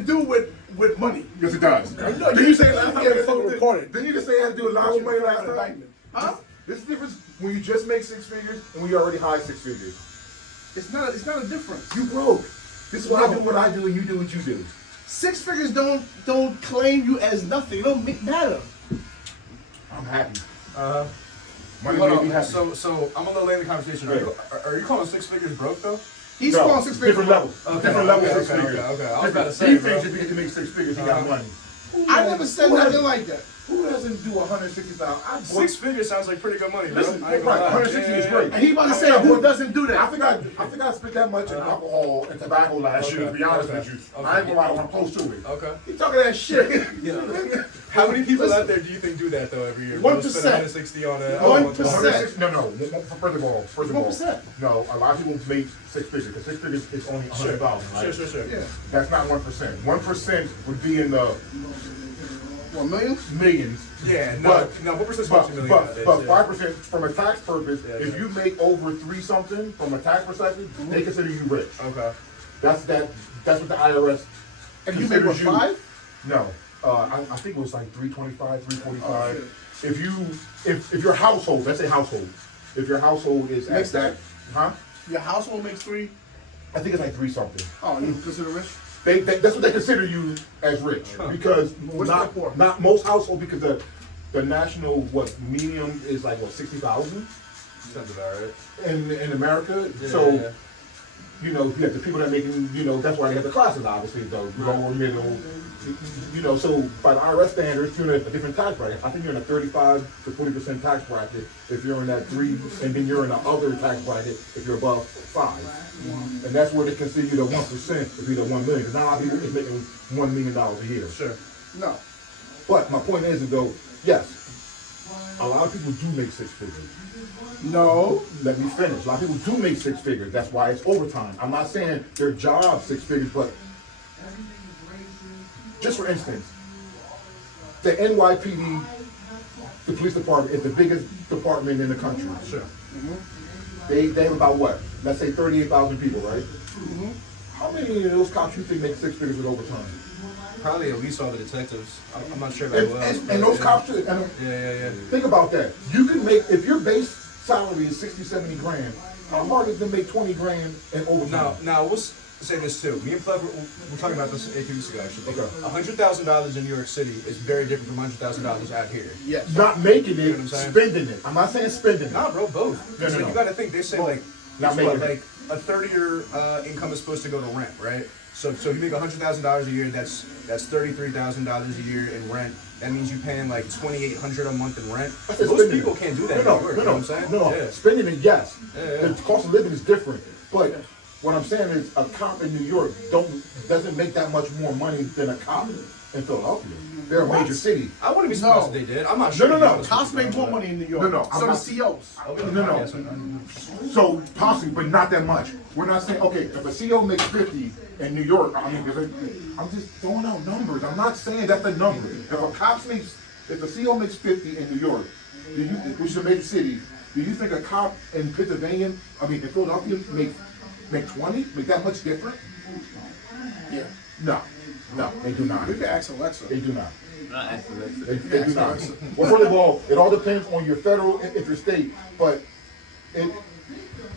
to do with money. Yes, it does. No, Did you say last time? Recorded. Didn't you just say it had to do with lots of money last time? Huh? This is the difference when you just make six figures and when you already high six figures. It's not a difference. You broke. This is why I do what I do and you do what you do. Six figures don't claim you as nothing. It don't matter. I'm happy. Money made me happy. So I'm a little late in the conversation. Are you calling six figures broke though? He's calling six figures. Different levels. Different levels of six figures. Okay. I was about to say, he bro. thinks if he can make six figures, he got money. I never said nothing like that. Who doesn't do 160,000? Six figures sounds like pretty good money, bro. Listen, right, 160 is great. And he about to say who doesn't do that. I think I spent that much in alcohol and tobacco last year, to be honest with you. I ain't gonna lie, I'm close to it. Okay. He talking that shit. How many people out there do you think do that though every year? 1%. Spend 160 on a 1%. No. First of all, 1%. No, a lot of people make six figures because six figures is only 100,000. Right? Sure. Yeah. That's not 1%. 1% would be in the 1 million? millions. Yeah, no, what percent supposed to be million? But 5% from a tax purpose, if you make over 3 something from a tax perspective, they consider you rich. Okay. That's what the IRS. And you make what, 5? No, I think it was like 325, 345. If your household, let's say household, if your household is Makes at that? Your household makes 3? I think it's like 3 something. Oh, you consider rich? That's what they consider you as rich because not most households, because the national medium is like 60,000. Sounds about right. In America, Yeah. You know, you have the people that making, that's why they have the classes, obviously, the lower, middle, so by the IRS standards, you're in a different tax bracket. I think you're in a 35 to 40% tax bracket if you're in that 3, and then you're in the other tax bracket if you're above 5. And that's where they consider you the 1% if you're the 1 million. Because not a lot of people is making $1 million a year. Sure. No. But my point is, though, yes, a lot of people do make six figures. No. Let me finish. A lot of people do make six figures. That's why it's overtime. I'm not saying their job 6 figures, but just for instance, the NYPD, the police department, is the biggest department in the country. Sure. They have about what? Let's say 38,000 people, right? How many of those cops you think make six figures with overtime? Probably at least all the detectives. I'm not sure about who else. And those cops, Yeah. think about that. You can make, if your base salary is 60, 70 grand, how hard is it to make 20 grand in overtime? Now we'll say this too. Me and Plug were talking about this a few weeks ago, actually. Okay. $100,000 in New York City is very different from $100,000 out here. Yes. Not making You know it, what I'm saying? spending it. I'm not saying spending it. Nah, bro, both. No. You gotta think, they say like, Not it's what, making it. like a third of your income is supposed to go to rent, right? So if you make $100,000 a year, that's $33,000 a year in rent. That means you're paying like $2,800 a month in rent. Most people can't do that. You know what I'm saying? No. Yeah. Spending it, yes. Yeah. The cost of living is different. But what I'm saying is a cop in New York doesn't make that much more money than a cop in Philadelphia. They're a major city. I wouldn't be surprised if they did. I'm not sure. No. Cops make more money in New York. No, So does COs. No. So possibly, but not that much. We're not saying, okay, if a CO makes 50 in New York, I mean, I'm just throwing out numbers. I'm not saying that's the number. If a CO makes 50 in New York, which is a major city, do you think a cop in Pennsylvania, in Philadelphia, make 20? Make that much different? Yeah. No, they do not. We can ask Alexa. They do not. Not actually. They do not. Well, first of all, it all depends on your federal and your state, but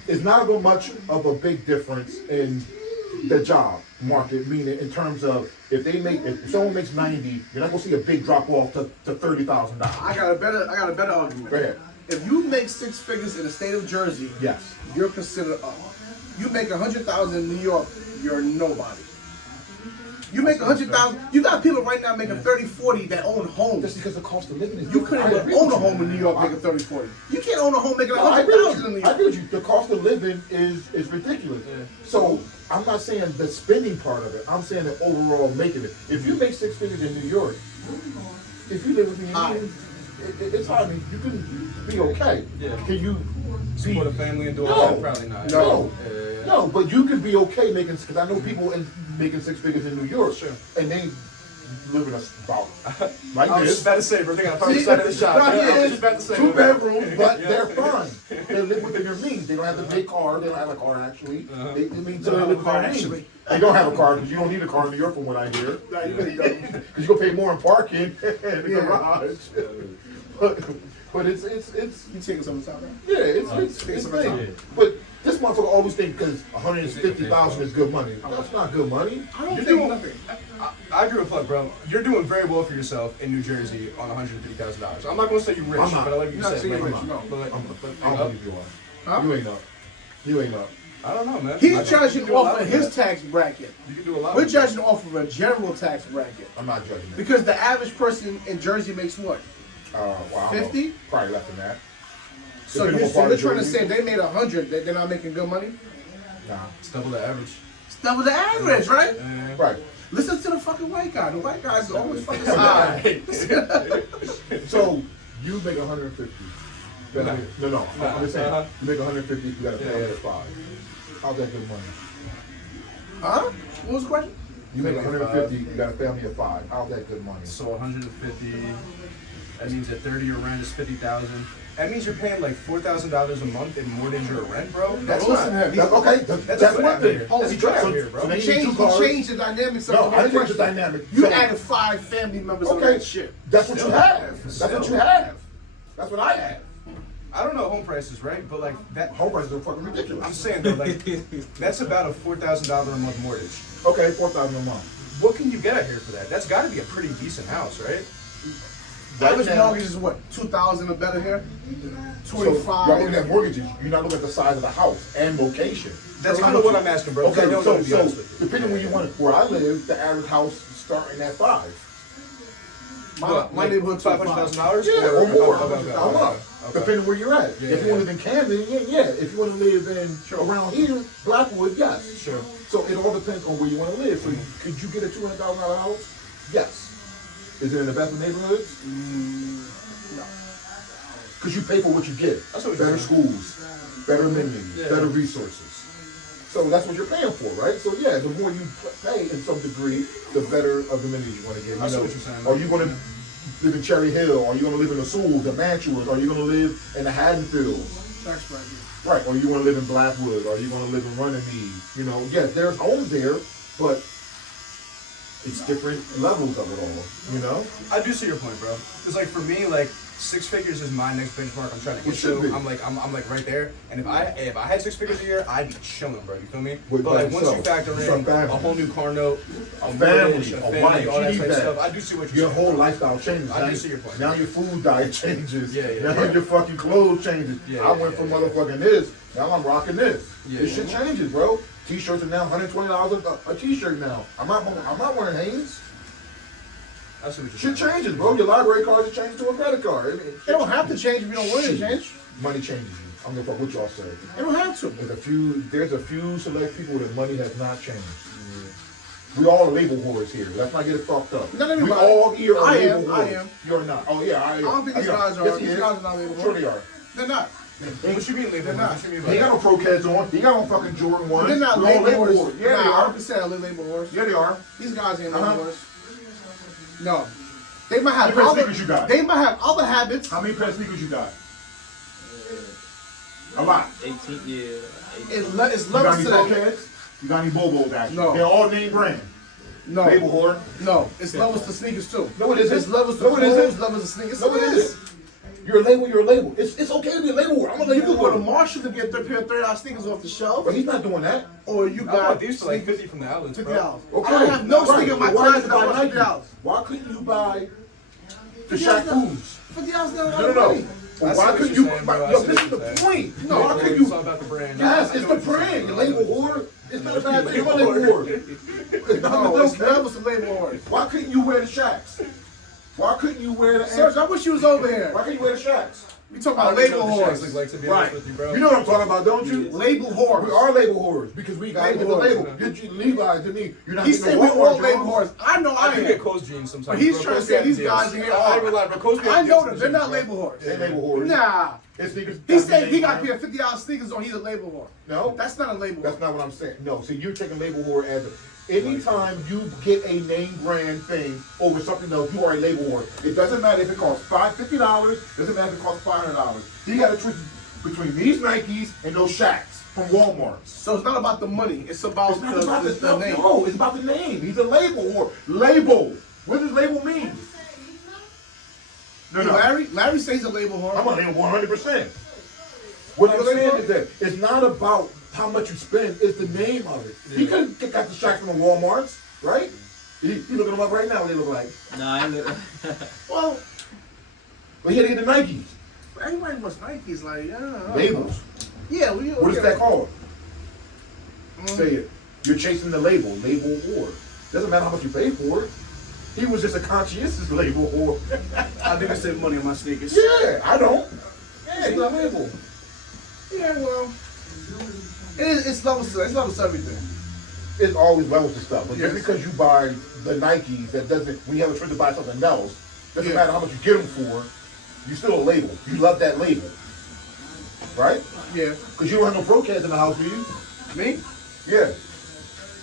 it's not so much of a big difference in the job market, meaning in terms of if someone makes 90, you're not gonna see a big drop off to $30,000. I got a better argument. Go ahead. If you make six figures in the state of Jersey, Yes. you're considered up. You make 100,000 in New York, you're nobody. You make 100,000. You got people right now making 30, 40 that own homes. Just because the cost of living is You different. couldn't even own a home in New York making 30, 40. You can't own a home making I agree 100,000 in New with you. I York. agree with you. The cost of living is ridiculous. So I'm not saying the spending part of it. I'm saying the overall making it. If you make six figures in New York, if you live within your means, it's hard. You can be okay. Yeah. Can you Support a family and do all that? Probably not. No, but you can be okay making, because I know people making six figures in New York, Sure. and they live in a about like I was just this. about to say, bro, they got a party See, side of the shop. right Yeah, I was here, just about to say. 2 bedrooms, but they're fine. They live within their means. They don't have the big car. They don't have a car actually. They live within their means. They don't have a car because you don't need a car in New York, from what I hear. Nah, you really don't. Because you gonna pay more in parking in the garage. But it's You taking some time, right? yeah, it's thing. But this motherfucker always think because 150,000 is good money. That's not good money. I don't You're think doing nothing. I agree with Pluck, bro. You're doing very well for yourself in New Jersey on $150,000. I'm not gonna say you're rich, I'm not. but I like you You're not said, saying like, rich, no. but like, I don't believe you are. Huh? You ain't up. You ain't up. I don't know, man. He's I charging you do a lot off of with his that. tax bracket. You can do a lot. We're with that. judging off of a general tax bracket. I'm not judging that. Because the average person in Jersey makes what? Well, I don't know. 50? Probably less than that. So Depending you're, on what part you're of trying to Jersey. say if they made 100, they're not making good money? Nah. It's double the average. It's double the average, right? Right. Listen to the fucking white guy. The white guy's always fucking side. So you make 150. No. I'm just saying. You make 150. You got to pay at 5. How's that good money? Huh? What was the question? You make 150. You got a family of 5. How's that good money? So 150. That means that 30 your rent is 50,000. That means you're paying like $4,000 a month in mortgage or rent, bro. That's listen not. to him. That's okay. That's what one I'm thing. here. Hold That's on, a trap so- here, bro. so they You need changed, two you cars. changed the dynamics of No, the I changed the question. dynamic. You So- added 5 family members on Okay. that shit. That's what you have. That's what you have. That's what I have. I don't know home prices, right? But like that. Home prices are fucking ridiculous. I'm saying though, like that's about a $4,000 a month mortgage. Okay, 4,000 a month. What can you get out here for that? That's got to be a pretty decent house, right? Average now- mortgage is what? 2,000 or better here? So y'all 25. looking at mortgages. You're not looking at the size of the house and location. That's So kind how of what much- I'm asking, bro. Okay, I don't know, to be honest with you. depending where you want it. Where I live, the average house is starting at 5. My neighborhood took $500,000. Yeah, or more. Okay. Or more. Depending where you're at. Yeah, If you yeah. want to live in Camden, yeah. If you want to live in around here, Blackwood, yes. Sure. So it all depends on where you want to live. So could you get a $200,000 house? Yes. Is it in the best of neighborhoods? No. Because you pay for what you get. That's what you're Better saying. schools, better amenities, Yeah. better resources. So that's what you're paying for, right? So yeah, the more you pay in some degree, the better of amenities you want to get. I see what you're saying, Are you going to live in Cherry Hill? Are you going to live in the Sewell, the Mantuas? Are you going to live in the Haddonfields? Tax bracket. Right. Or you want to live in Blackwood? Are you going to live in Runnymede? You know, yes, there's homes there, but it's different levels of it all, you know? I do see your point, bro. Because like for me, like 6 figures is my next benchmark. I'm trying to It get should to. be. I'm like right there. And if I had 6 figures a year, I'd be chilling, bro. You feel me? But But like once so, you factor some in family. a whole new car note, A family, mortgage, a wife, all that she type of needs stuff, that. I do see what you're Your saying. whole bro. lifestyle changes. I now do see your point. Now your food diet changes. Yeah, yeah, now yeah. your fucking clothes changes. Yeah, I yeah, went yeah, from yeah. motherfucking this. Now I'm rocking this. Yeah, this yeah. shit changes, bro. T-shirts are now $120 a t-shirt now. I'm not wearing Hanes. I see what you're Shit saying. changes, bro. Your library cards are changing to a credit card. It don't have to change if you don't want it to change. Money changes you. I'm gonna fuck what y'all say. It don't have to. There's a few select people that money has not changed. We all are label whores here. Let's not get it fucked up. Not we everybody. all here are I label am, whores. I am. You're not. Oh yeah, I am. I don't think these am. guys are. Yes, he These is. guys are not label Sure whores. they are. They're not. What you mean label? They're not. What you mean He by ain't got that? no pro kids on. He got no fucking Jordan 1. They're not We all label whores. whores. Yeah, they Nah, are. 100% are label whores. Yeah, they are. These guys ain't Uh-huh. label whores. No. They might have How many other. sneakers you got? They might have other habits. How many pair of sneakers you got? A lot. 18, yeah. 18. It's You got levels any to pro that. kids? You got any Bobos actually? No. They're all name brand. No. Label whore. No. It's levels to sneakers too. No, it isn't. It's levels to No, it isn't. clothes, levels to sneakers. No, it isn't. You're a label, you're a label. It's okay to be a label whore. I'm a You label can go to whore. Marshall to get their pair of $30 sneakers off the shelf, But he's not doing that. or you I got bought these for like sneakers- 50 from the outlets, $50. bro. Okay. I have no Right. sneaker in my Why closet did that you was buy $50. Why couldn't you buy the $50 Shaq Foods? $50 not a lot No, of no, no. money. But I see why what couldn't you're you? saying, bro. I Yo, see this what is the you're saying. point. No, why It's couldn't all you? about the brand. Yes, I it's know the what you're brand. saying, You bro. label whore. It's not a bad thing. You're a label whore. It's not No, it's okay. levels to label whores. Why couldn't you wear the Shaqs? Why couldn't you wear the? Serge, I wish you was over here. Why couldn't you wear the Shaqs? We talking I about don't know label what the Shaqs look whores. like, to be Right. honest with you, bro. You know what I'm talking about, don't you? Label whores. We are label whores because we got Label the whores. label. Get you Levi's to me. You're not He getting said no we Walmart all label Jones. whores. I know I I do am. get Coast jeans sometimes. But he's bro. trying to Coast say got these deals. guys in here I ain't are. gonna lie, bro. Coast got I deals know for them. the They're gym, not bro. label whores. They label whores. Nah. His sneakers. He got the said he name got a brand. pair of $50 sneakers on. He's a label whore. No, That's not a label that's whore. not what I'm saying. No, see, you're taking label whore as anytime you get a name brand thing over something else, you are a label whore. It doesn't matter if it costs $50, doesn't matter if it costs $500. You got to choose between these Nikes and those Shaqs from Walmart. So it's not about the money. It's about, It's not about the the name. No, it's about the name. He's a label whore. Label. What does label mean? No. Larry says he's a label whore. I'm a label 100%. What I'm saying is that it's not about how much you spend, it's the name of it. He could have got the Shaqs from the Walmarts, right? You looking them up right now, what they look like. Nah, I look. Well, But he had to get the Nikes. everybody must Nike's like, yeah. Labels. Yeah, What is that called? Say it. You're chasing the label whore. Doesn't matter how much you pay for it. He was just a conscientious label whore. I think I save money on my sneakers. Yeah, I don't. Yeah, he's a label. Yeah, well, it's levels to everything. It's always levels to stuff. But Yes. just because you buy the Nikes, that doesn't, when you have a trip to buy something else, doesn't Yeah. matter how much you get them for, you're still a label. You love that label. Right? Yeah. Because you don't have no pro cats in the house, do you? Me? Yeah.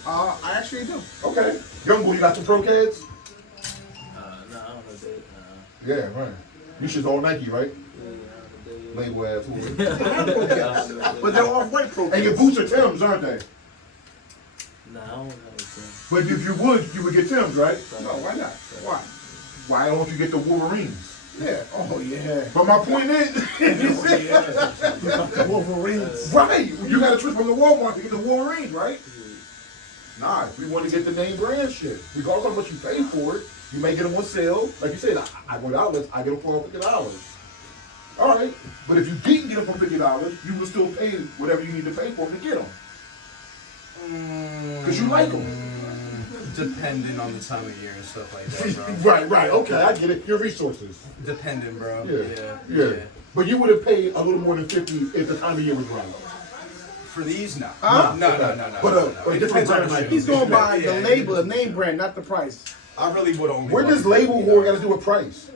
I actually do. Okay. Young boy, you got some pro cats? Nah, I don't know that. Yeah, right. You should all Nike, right? Yeah, Label ass. But they're off-white pro. And your boots are Timbs, aren't they? Nah, I don't know that. But if you would get Timbs, right? No, why not? Why? Why don't you get the Wolverines? Yeah. Oh, yeah. But my point is, The Wolverines. right, you got a trip from the Walmart to get the Wolverines, right? Nah, we want to get the name brand shit. Regardless of how much you pay for it, you may get them on sale. Like you said, I go to outlets, I get them for $50. All right, but if you didn't get them for $50, you will still pay whatever you need to pay for them to get them. Because you like them. Depending on the time of year and stuff like that, bro. Right, okay, I get it. Your resources. Dependent, bro. Yeah. But you would have paid a little more than 50 if the time of year was right. For these, no. Huh? No. But It a different depends on brand the like shoe. He's going by Yeah, the label, the name brand, not the price. I really would only. Where want does it label $50. whore got to do with price?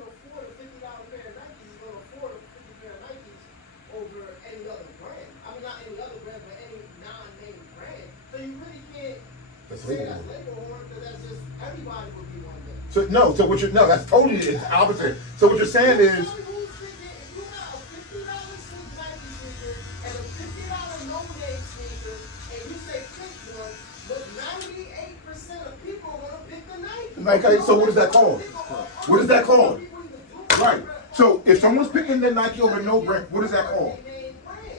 That's label whore. So no, so what you're no, that's totally it's opposite. So what you're saying is okay, so what is that called? What is that called? Right. So if someone's picking the Nike over no brand, what is that called?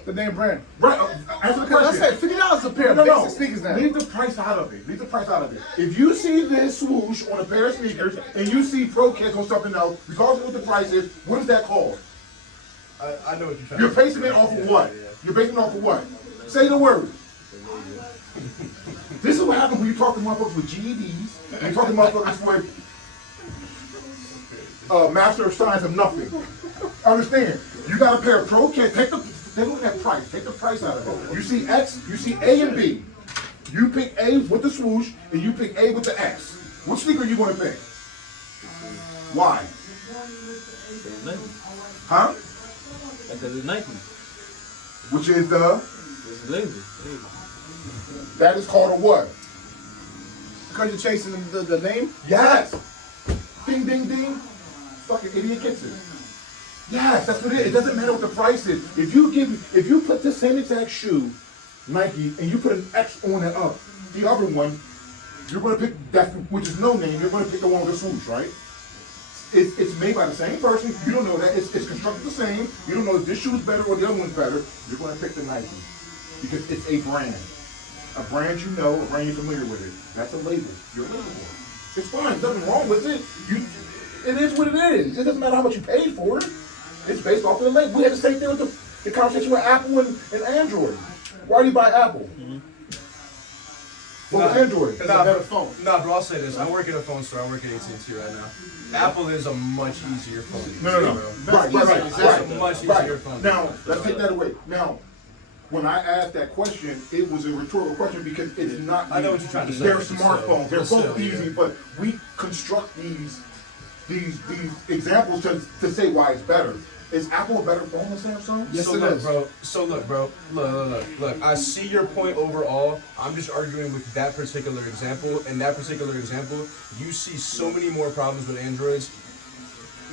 The name brand. Right. Answer the Because I question. said $50 a pair of No. basic sneakers now. Leave the price out of it. Leave the price out of it. If you see this swoosh on a pair of sneakers and you see Pro Kicks on something else, regardless of what the price is, what is that called? I know what you're trying You're to say. basing it off of what? You're basing it off of what? Say the word. This is what happens when you talk to motherfuckers with GEDs and you talk to motherfuckers with Master of Science of Nothing. Understand? You got a pair of Pro Kicks. They look at price. Take the price out of it. You see X, you see A and B. You pick A with the swoosh, and you pick A with the X. What sneaker are you going to pick? Why? Nike. Huh? Because it's Nike. Which is the, It's label. that is called a what? Because you're chasing the name? Yes. Ding, ding, ding. Fucking idiot gets it. Yes, that's what it is. It doesn't matter what the price is. If you put the same exact shoe, Nike, and you put an X on it up, the other one, you're going to pick that, which is no name, you're going to pick the one with the swoosh, right? It's made by the same person. You don't know that. It's constructed the same. You don't know if this shoe is better or the other one's better. You're going to pick the Nike because it's a brand. A brand you know, a brand you're familiar with it. That's a label. You're a label. It's fine. There's nothing wrong with it. It is what it is. It doesn't matter how much you paid for it. It's based off of the label. We had the same thing with the conversation with Apple and Android. Why do you buy Apple? Well, Android. It's a better phone. Nah, bro, I'll say this. I work at a phone store. I work at AT&T right now. Apple is a much easier phone to use, No. bro. Right. That's a much easier phone. Now, let's take that away. Now, when I asked that question, it was a rhetorical question because it's not. I know what you're trying to say. They're But still- smartphones. They're but both still, easy, yeah. but we construct these examples to say why it's better. Is Apple a better phone than Samsung? Yes, so it look, is. bro. So look, bro. Look. I see your point overall. I'm just arguing with that particular example. In that particular example, you see so many more problems with Androids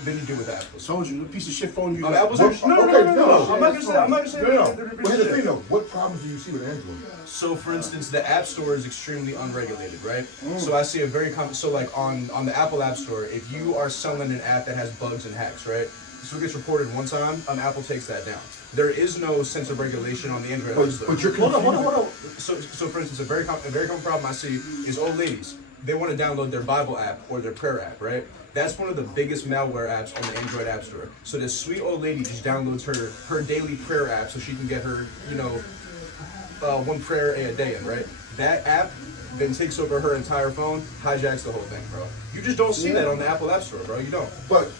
than you do with Apples. Told you, the piece of shit phone you got. Apples What- are, no. I'm not gonna say. I'm not gonna say. No. they're But here's the shit. thing, though. What problems do you see with Android? So, for instance, the App Store is extremely unregulated, right? So I see a very so like on the Apple App Store, if you are selling an app that has bugs and hacks, right? So it gets reported one time, Apple takes that down. There is no sense of regulation on the Android App Store. But you're Hold on. So for instance, a very common problem I see is old ladies. They want to download their Bible app or their prayer app, right? That's one of the biggest malware apps on the Android App Store. So this sweet old lady just downloads her daily prayer app so she can get her, one prayer a day in, right? That app then takes over her entire phone, hijacks the whole thing, bro. You just don't see that on the Apple App Store, bro. You don't. But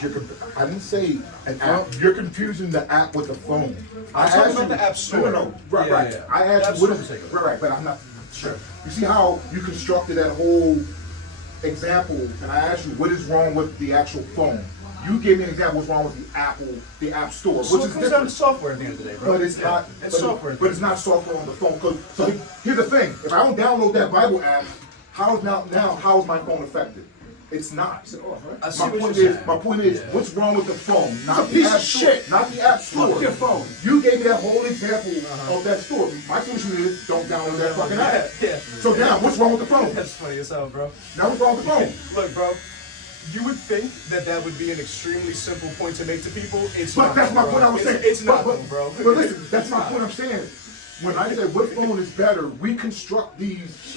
you're. I didn't say an app. You're confusing the app with the phone. I'm talking about the App Store. No. Right. Yeah. I App asked you what Store is in particular. right. But I'm not sure. You see how you constructed that whole example, and I asked you what is wrong with the actual phone. You gave me an example what's wrong with the App Store, So which it is comes down to different. software at the end of the day, bro. But it's not. It's software. But it's not software on the phone. So here's the thing: if I don't download that Bible app, how is my phone affected? It's not. I see My what point you're is, saying. what's wrong with the phone? Not a the piece app of store. shit. Not the App Store. Fuck your phone. You gave me that whole example of that store. My solution is don't download that fucking app. Yeah. So now, what's wrong with the phone? That's funny as hell, bro. Now what's wrong with the phone? Look, bro. You would think that would be an extremely simple point to make to people. It's But not. that's my bro. point I was saying. It's not, but, bro. But listen, that's my point I'm saying. When I say what phone is better, we construct these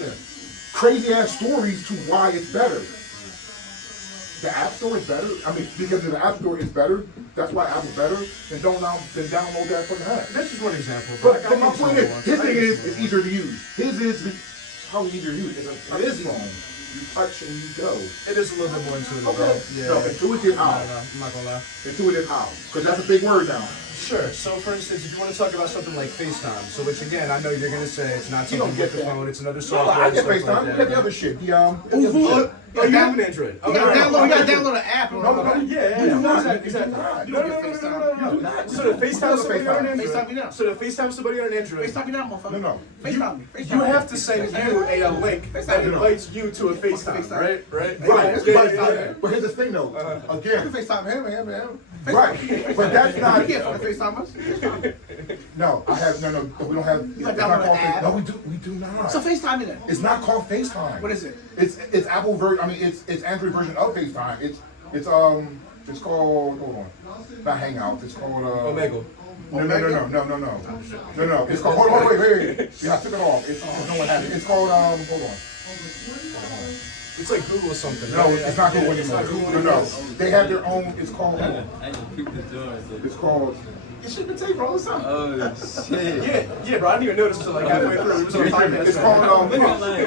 crazy ass stories to why it's better. The App Store is better. I mean, because the App Store is better, that's why Apple's better. Then download that fucking app. This is one example, bro. But my point is, his thing is, it's easier to use. His is how easier to use. It's a phone. You touch and you go. It is a little bit more intuitive, bro. Okay. Yeah. No, intuitive how? I'm not gonna lie. Intuitive how? Because that's a big word now. Sure. So, for instance, if you want to talk about something like FaceTime, so which again, I know you're gonna say it's not You something don't with get the that. phone, it's another No, software. I and get stuff FaceTime. like You that, get the right? other shit. The other You have an Android. You gotta download an app. No, Exactly. You No. do not. So to FaceTime somebody on an FaceTime me now. Android. So to FaceTime somebody on an Android. FaceTime me now, motherfucker. No. FaceTime me. You have to send you a link that invites you to a FaceTime, right? Right. Yeah. But here's the thing though. You Again. FaceTime him. Right. But that's You not. can't fucking FaceTime us. No, I have no. We don't have. You got it's not download called an app? No, we do not. So FaceTime me then. It's not called FaceTime. What is it? It's Apple version. I mean, it's Android version of FaceTime. It's called. Hold on. Not Hangout. It's called Omegle. No. It's called. Hold on. Wait. Yeah, I took it off. No one has it. It's called. Hold on. It's like Google or something. No, right? it's not Google anymore. No. They have their own. It's called. I just peeked the door and said, It's called. It should be tape all the time. oh shit. Yeah, bro. I didn't even notice until like halfway through. It was on podcast. It's called. Look at like,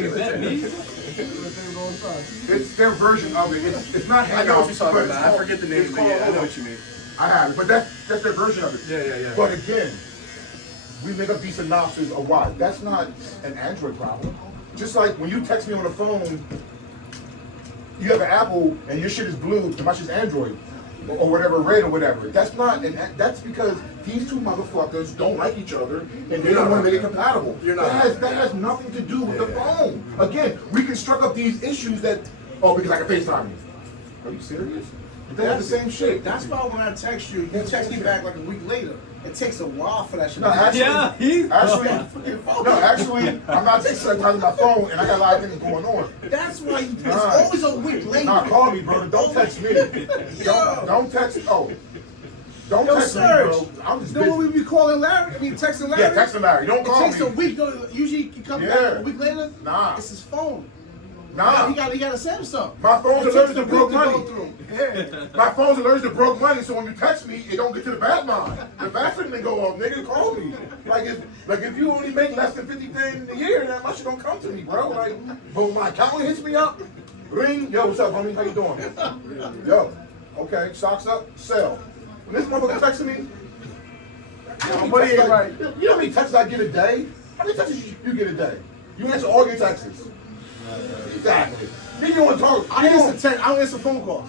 is that me? It's their version of it. It's not I know Hangout. what you're talking but it's about. I called- forget the it's name, but called- yeah, I know hold what you mean. I have it, but that's their version of it. Yeah. But again, we make up these synopses of why. That's not an Android problem. Just like when you text me on the phone, you have an Apple and your shit is blue and my shit's Android or whatever, red or whatever. That's not that's because these two motherfuckers don't like each other and they don't want to make it compatible. You're not. That has nothing to do with the phone. Again, we construct up these issues that because I can FaceTime you. Are you serious? They have the same shit. That's why when I text you, you text me back like a week later. It takes a while for that shit. No, actually, Yeah, he's actually, I'm not texting my phone, and I got a lot of things going on. That's why it's Nah. always a week later. Nah, call me, brother. Don't text me. Don't text. Don't Yo, text me, Serge, bro. I'm just you know when busy. we be calling Larry? I mean, texting Larry? Yeah, text him, Larry. Don't It call takes a me. week. Usually he comes Yeah. back a week later. Nah. It's his phone. Nah. He got to send something. My phone's It allergic takes a to broke week to go money. through. Yeah. My phone's allergic to broke money, so when you text me, it don't get to the bad line. The bad thing go off, nigga, call me. Like if you only make less than 50 things a year, that much don't come to me, bro. Like, but my accountant hits me up, ring, yo, what's up, homie? How you doing? Yo, okay, stocks up, sell. When this motherfucker texting me, money ain't right. You know how many texts I get a day? How many texts you get a day? You answer all your texts. Exactly. Then you want to talk. I don't answer phone calls.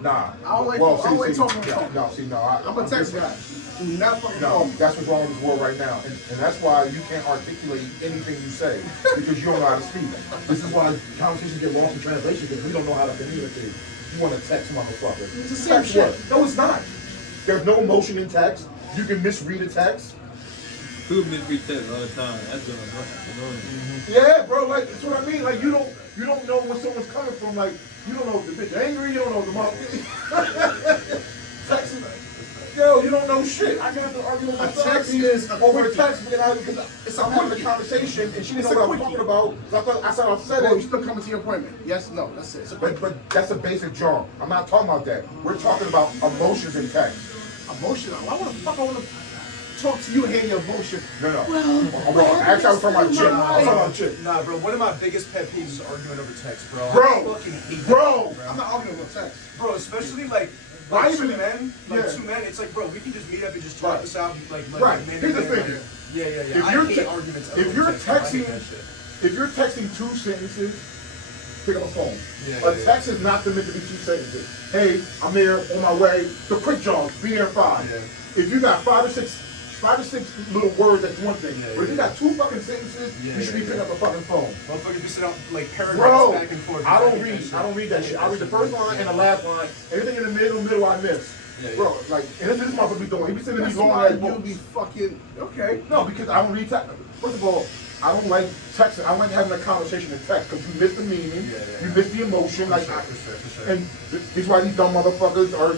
Nah. I don't like well, I don't like see, talking on the yeah, phone. no, see, no. I'm a text guy. Do not fucking No, call me. that's what's wrong with this world right now. And that's why you can't articulate anything you say because you don't know how to speak. This is why conversations get lost in translation because we don't know how to communicate. You want to text motherfucker. It's the same Text shit. what? No, it's not. There's no emotion in text. You can misread a text. People misread text all the time. That's annoying. Yeah, bro, like that's what I mean. Like you don't know where someone's coming from. Like you don't know if the bitch angry, you don't know if the motherfucker texting. Yo, you don't know shit. I got to argue with my text is a over a quickie. text because I'm having a conversation and she didn't It's know a what I was quickie. talking about. So I said I said Bro, you it. still coming to your appointment? Yes, no, that's it. It's a quick But that's a basic jargon. I'm not talking about that. We're talking about emotions in text. emotional. Why the fuck I want to talk to you and hear your bullshit? No. Well, Bro, actually I was talking about chick. I was talking Nah, about chick. Nah, bro, one of my biggest pet peeves is arguing over text, bro. Bro. I fucking hate that, Bro. I'm not arguing with text. Bro, especially like Why two even- men, like yeah. two men, it's like, bro, we can just meet up and just talk Right. this out, like Right. man Here's to the man, thing. like- Yeah. If I you're hate te- arguments. if over you're text. I hate texting- that shit. If you're texting 2 sentences, pick up a phone. Yeah, A text is not meant to be 2 sentences. Hey, I'm there on my way. The quick jog, be there in 5. Yeah. If you got 5 or 6 little words, that's one thing. Yeah, But if you yeah. got 2 fucking sentences, Yeah, you should be yeah, picking up a fucking phone. Motherfuckers be sitting out like paragraphs Bro, back and forth. I don't hate read. that shit. I don't read that shit. I read the first line and the last line. Anything in the middle I miss. Yeah, yeah. Bro, like, and this motherfucker be doing. He be sending That's these long why ass you books. be fucking okay. No, because I don't read text. First of all, I don't like texting. I don't like having a conversation in text because you miss the meaning, you miss the emotion. Like, For sure. and this is why these dumb motherfuckers are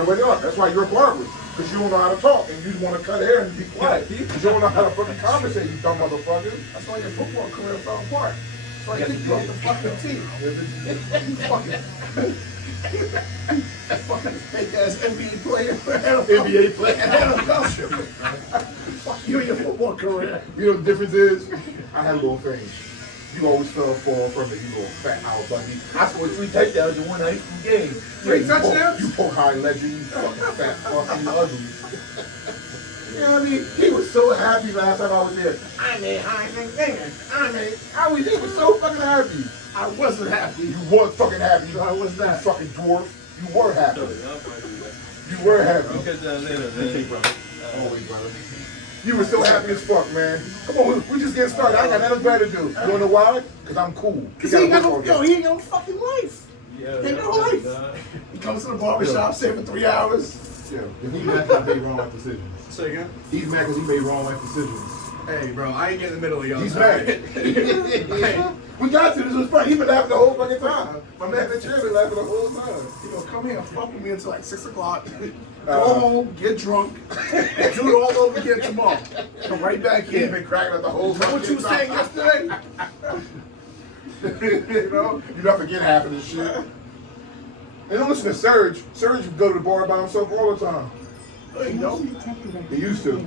the way they are. That's why you're a barber because you don't know how to talk and you just want to cut hair and be quiet because you don't know how to fucking conversate. You dumb motherfuckers. That's why your football career fell apart. That's why you broke the fucking team. You fucking that fucking fake ass NBA player. NBA player. NFL shit. Fuck you and your football career. You know what the difference is? I had a little thing. You always fell fall from it, you little fat house bunny. I scored 3 touchdowns in one high school game. 3 touchdowns? You poke high legend, you fucking fat fucking ugly. You know what I mean? He was so happy last time I was there. He was so fucking happy. I wasn't happy. You was fucking happy. I was not. You fucking dwarf. You were happy. Y'all might do that. You were happy. I'll catch that later, Okay, man. brother. Always, brother. You were so happy as fuck, man. Come on, we just getting started. I ain't got nothing better to do. You wanna know why? Because I'm cool. Cause he ain't got no, he ain't got no fucking life. Yeah, He ain't got no that's life. not- He comes to the barbershop, stay for 3 hours. Yeah, he's mad because he made wrong life decisions. Say again? He's mad because he made wrong life decisions. Hey, bro, I ain't getting in the middle of y'all. He's mad. We got to this was fun. He been laughing the whole fucking time. My man the chair been laughing the whole time. He gonna come here and fuck with me until like 6 o'clock. Go Uh-huh. home, get drunk, do it all over again tomorrow. Come right back He's here. been cracking up the whole Know what you was saying yesterday? You know? You don't forget half of this shit. And don't listen to Serge. Serge would go to the bar by himself all the time. You know? He used to.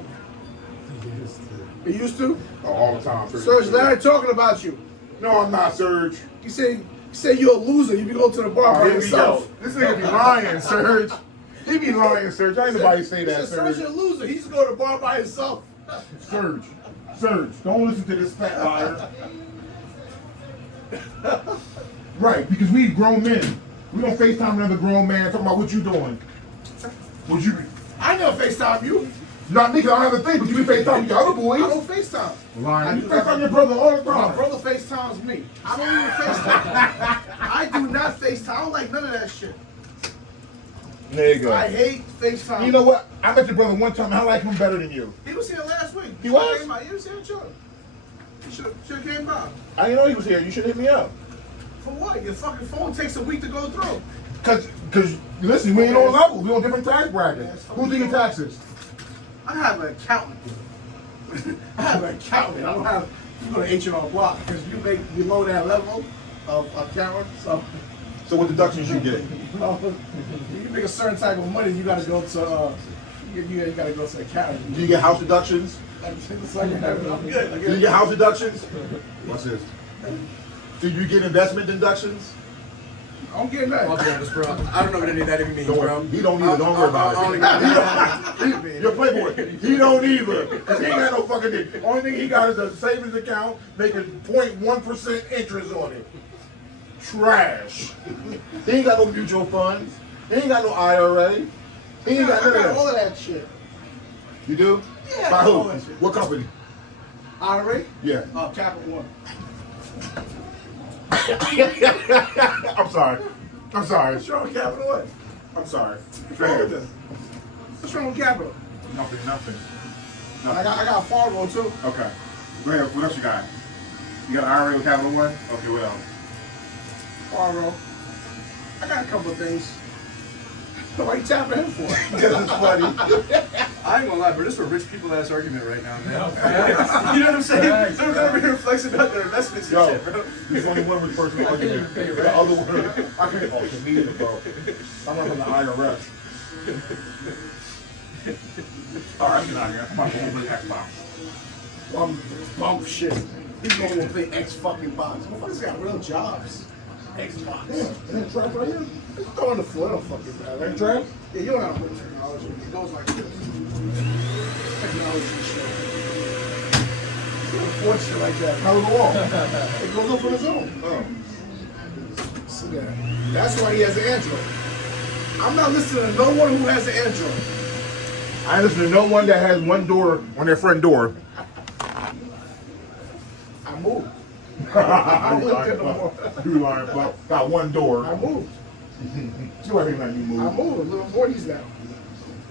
He used to? Oh, all the time. Serge, Larry talking about you. No, I'm not, Serge. He said you're a loser. You be going to the bar by Here we yourself. go. This nigga be lying, Serge. He be lying, Serge. I ain't nobody say He that, said Serge Serge. a loser. He used to go to the bar by himself. Serge, don't listen to this fat liar. Right, because we grown men. We don't FaceTime another grown man talking about what you doing. What you? I never FaceTime you. Not me, 'cause I don't have a thing, but you be FaceTime your other I boys. don't FaceTime. Lying. You FaceTime your brother all the My time. brother FaceTimes me. I don't even FaceTime. I do not FaceTime. I don't like none of that shit. There you go. I hate FaceTime. You know what? I met your brother one time and I like him better than you. He was here last week. He was? Came by. He was here chilling. He should have came by. I didn't know he was here. You should hit me up. For what? Your fucking phone takes a week to go through. Cause listen, we ain't on level. We on different tax brackets. Who's doing your taxes? I have an accountant. I have an accountant. I don't have. You go to H&R Block because you make below that level of accountant. So So what deductions you get? you make a certain type of money, you gotta go to. You gotta go to the accountant. Do you get house deductions? It's like, I'm good. Do you get house deductions? What's this? Do you get investment deductions? I don't get I'll that. be honest, bro. I don't know what any of that even means, Don't bro. worry. He don't either. Don't worry about I don't it. even know what You're Playboy. He don't either. Cause he ain't got no fucking dick. Only thing he got is a savings account making 0.1% interest on it. Trash. He ain't got no mutual funds. He ain't got no IRA. He ain't got none I of got all that. of that shit. You do? Yeah, By I got all who? that shit. What company? IRA? Yeah. Capital One. I'm sorry. I'm sorry. What's wrong with Capital One? I'm sorry. What's wrong with this? What's wrong with Capital? Nothing. I got Fargo too. Okay. Go ahead. What else you got? You got an IRA with Capital One? Okay, what else? Fargo. I got a couple of things. Why you tapping him for? Because it's funny. I ain't gonna lie, but this is a rich people ass argument right now, man. No, facts. You know what I'm saying? Facts, They're over here flexing about their investments and Yo, shit, bro. there's only one with personal I can't even argument. pay The rent. other one, I can't talk to me, bro. I'm not from the IRS. All right, get out of here. I'm about to open the Xbox. Bump shit. These people will play X fucking box. Motherfuckers got real jobs. Xbox. Yeah, is that trash right here? Just throw in the floor, don't fucking matter. That trash? Yeah, you don't have to put technology. It goes like this. Technology shit. You don't afford shit like that. How was the wall? It goes up on its own. Oh. See that? That's why he has an Android. I'm not listening to no one who has an Android. I listen to no one that has one door on their front door. I moved. You lying fuck. You lying fuck. Got one door. I moved. See why they let you I move. moved. Little 40s now.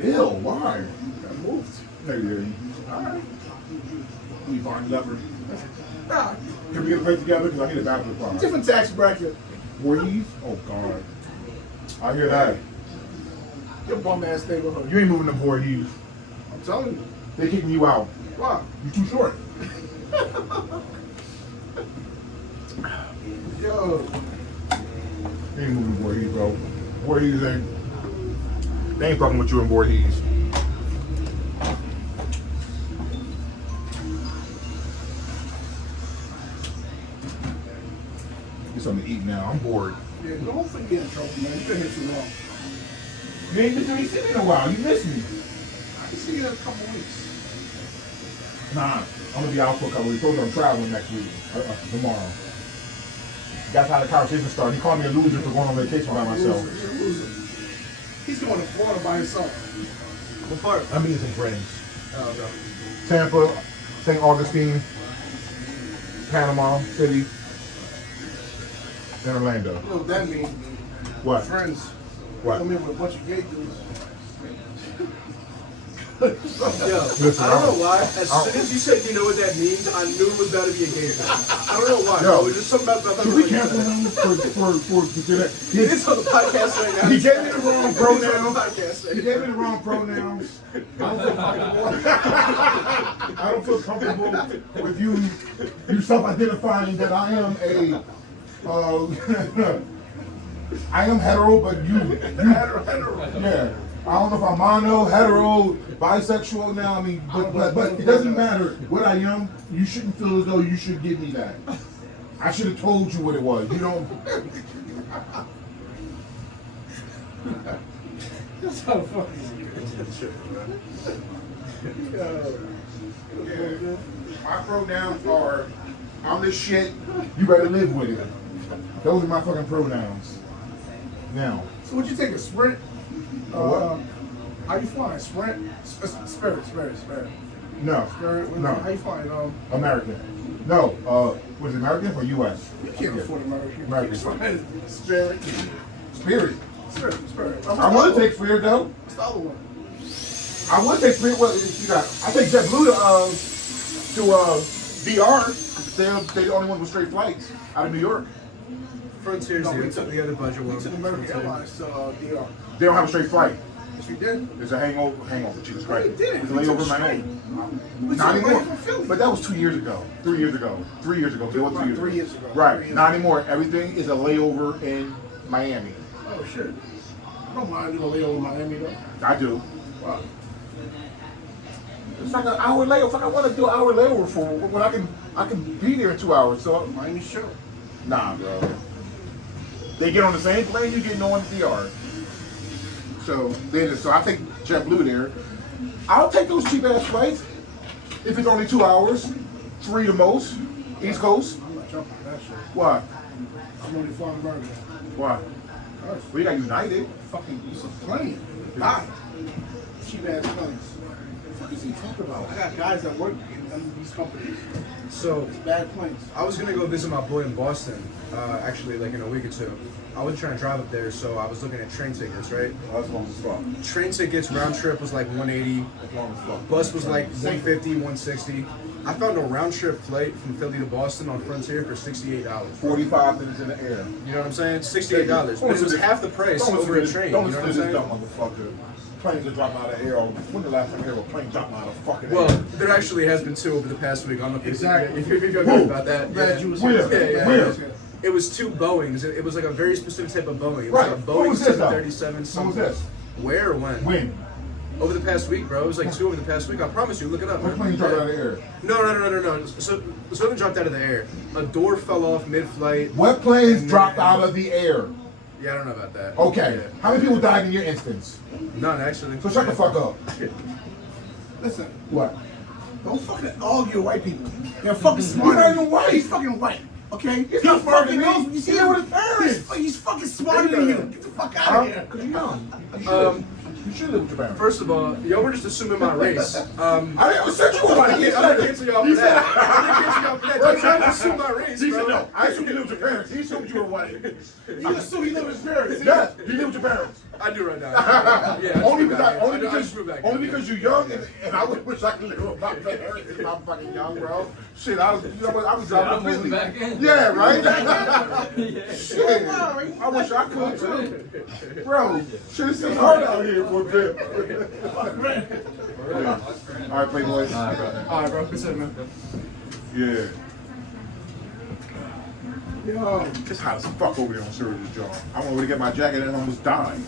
Ew, why? I moved. No, you didn't. Alright. You find leopard. Nah, Can we get a place together? Because I need a bathroom product. different tax bracket. Voorhees? Oh, God. I hear that. Your bum ass neighborhood. You ain't moving to Voorhees. I'm telling you. They kicking you out. Why? You too short. Yo. They ain't moving to Voorhees, bro. Voorhees ain't. They ain't fucking with you in Voorhees. Get something to eat now. I'm bored. Yeah, don't forget a trophy, man. You've been here too long. You ain't been to see me in a while. You missed me. I can see you in a couple weeks. Nah, I'm gonna be out for a couple weeks. Told you I'm traveling next week, tomorrow. That's how the conversation started. He called me a loser for going on vacation by myself. You're a loser. He's going to Florida by himself. What part? I'm meeting some friends. Oh, no. Tampa, St. Augustine, Panama City, and Orlando. You know what that means? What? Friends. What? Come in with a bunch of gay dudes. Yo, Listen, I don't know why. As soon as you said you know what that means, I knew it was about to be a gay thing. I don't know why. Yo. It was just something about Should we cancel him for that? He is on the podcast right now. He gave me the wrong He's on the pronouns. podcast right He gave me the wrong pronouns. I don't feel comfortable with you self-identifying that I am I am hetero, but you hetero. Yeah. I don't know if I'm mono, hetero, bisexual now. I mean, but it doesn't matter what I am. You shouldn't feel as though you should give me that. I should have told you what it was. You don't. That's so funny. My pronouns are, I'm this shit, you better live with it. Those are my fucking pronouns. Now. So would you take a Sprint? What? How you flying? Sprint? Spirit. No. Spirit? No. How you flying? American. No. Was it American or US? You can't afford American. American. Spirit. Spirit. Spirit. I would take Spirit though. What's the other one? I would take Spirit. Well, you got. I take JetBlue to DR. They're the only ones with straight flights out of New York. Frontier's No, here. we took The other budget We one. took American Airlines to DR. They don't have a straight flight. Yes, we did. It's a hangover, Jesus Christ. We did it. It's a We took layover my straight. own. We Not took anymore. away from Philly. But that was 2 years ago. 3 years ago. 3 years ago. It was 2 years 3 years ago. Right. 3 years Not ago. anymore. Everything is a layover in Miami. Oh shit. I don't mind doing a layover in Miami though. I do. Wow. It's like an hour layover. Fuck, I want to do an hour layover for when I can be there in 2 hours. So Miami show. nah, bro. They get on the same plane you getting on the DR. So I take JetBlue there. I'll take those cheap ass flights if it's only 2 hours, 3 the most, East Coast. I'm not jumping on that shit. Why? I'm only flying American. Why? We got United. Fucking use of plane. Die. Cheap ass planes. What is he talking about? I got guys that work in these companies. So It's bad planes. I was gonna go visit my boy in Boston, actually, like in a week or two. I was trying to drive up there, so I was looking at train tickets, right? Oh, that's long as fuck. Train tickets round trip was like 180. That's long as fuck. Bus was like 150, 160. I found a round trip flight from Philly to Boston on Frontier for $68. 45 minutes in the air. You know what I'm saying? $68. But it was half the price over a train. Don't You know what I'm listen to this saying? dumb motherfucker. Planes are dropping out of the air. When the last time you heard a plane dropping out of fucking Well, air? there actually has been two over the past week. I don't know if Exactly. if you've heard about that. Glad you was Where? here. Yeah, Where? It was two Boeings. It was like a very specific type of Boeing. It was Right. like a What Boeing was this, though? 737 What was something. this? Where or when? When? Over the past week, bro. It was like two over the past week. I promise you. Look it up, What man. plane dropped out of the air? No. So something dropped out of the air. A door fell off mid-flight. What planes And dropped then- out of the air? Yeah, I don't know about that. Okay. Yeah. How many people died in your instance? None, actually. So shut the fuck up. Listen, What? don't fucking argue with white people. They're fucking smart. He's not even white. He's fucking white. Okay? He's not smarter than fucking me. knows. He's here with his parents. He's fucking smarter than you. Get the fuck out of here. Because you're young. You should live with your parents. First of all, y'all were just assuming my race. I didn't said you were white. I'm gonna cancel y'all for that. I'm gonna cancel y'all for that. Don't try to assume my race, He said bro. no. I assumed you lived with your parents. He assumed you were white. You assume he lived with his parents. Yes, you live with your parents. I do right now. Yeah, only I because, just moved back. only because you're young, and I wish I could live with my parents if I'm fucking young, bro. Shit, I was driving a moving back Bentley. in. Yeah, right. Yeah. Shit, I wish I could too, bro. Shit, it's so hard out here for a bit. All right, Playboys. All right, brother. All right, bro. Good shit, man. Yeah. Yo, It's hot as fuck over there on Sirius, John. I went over to get my jacket and I almost died.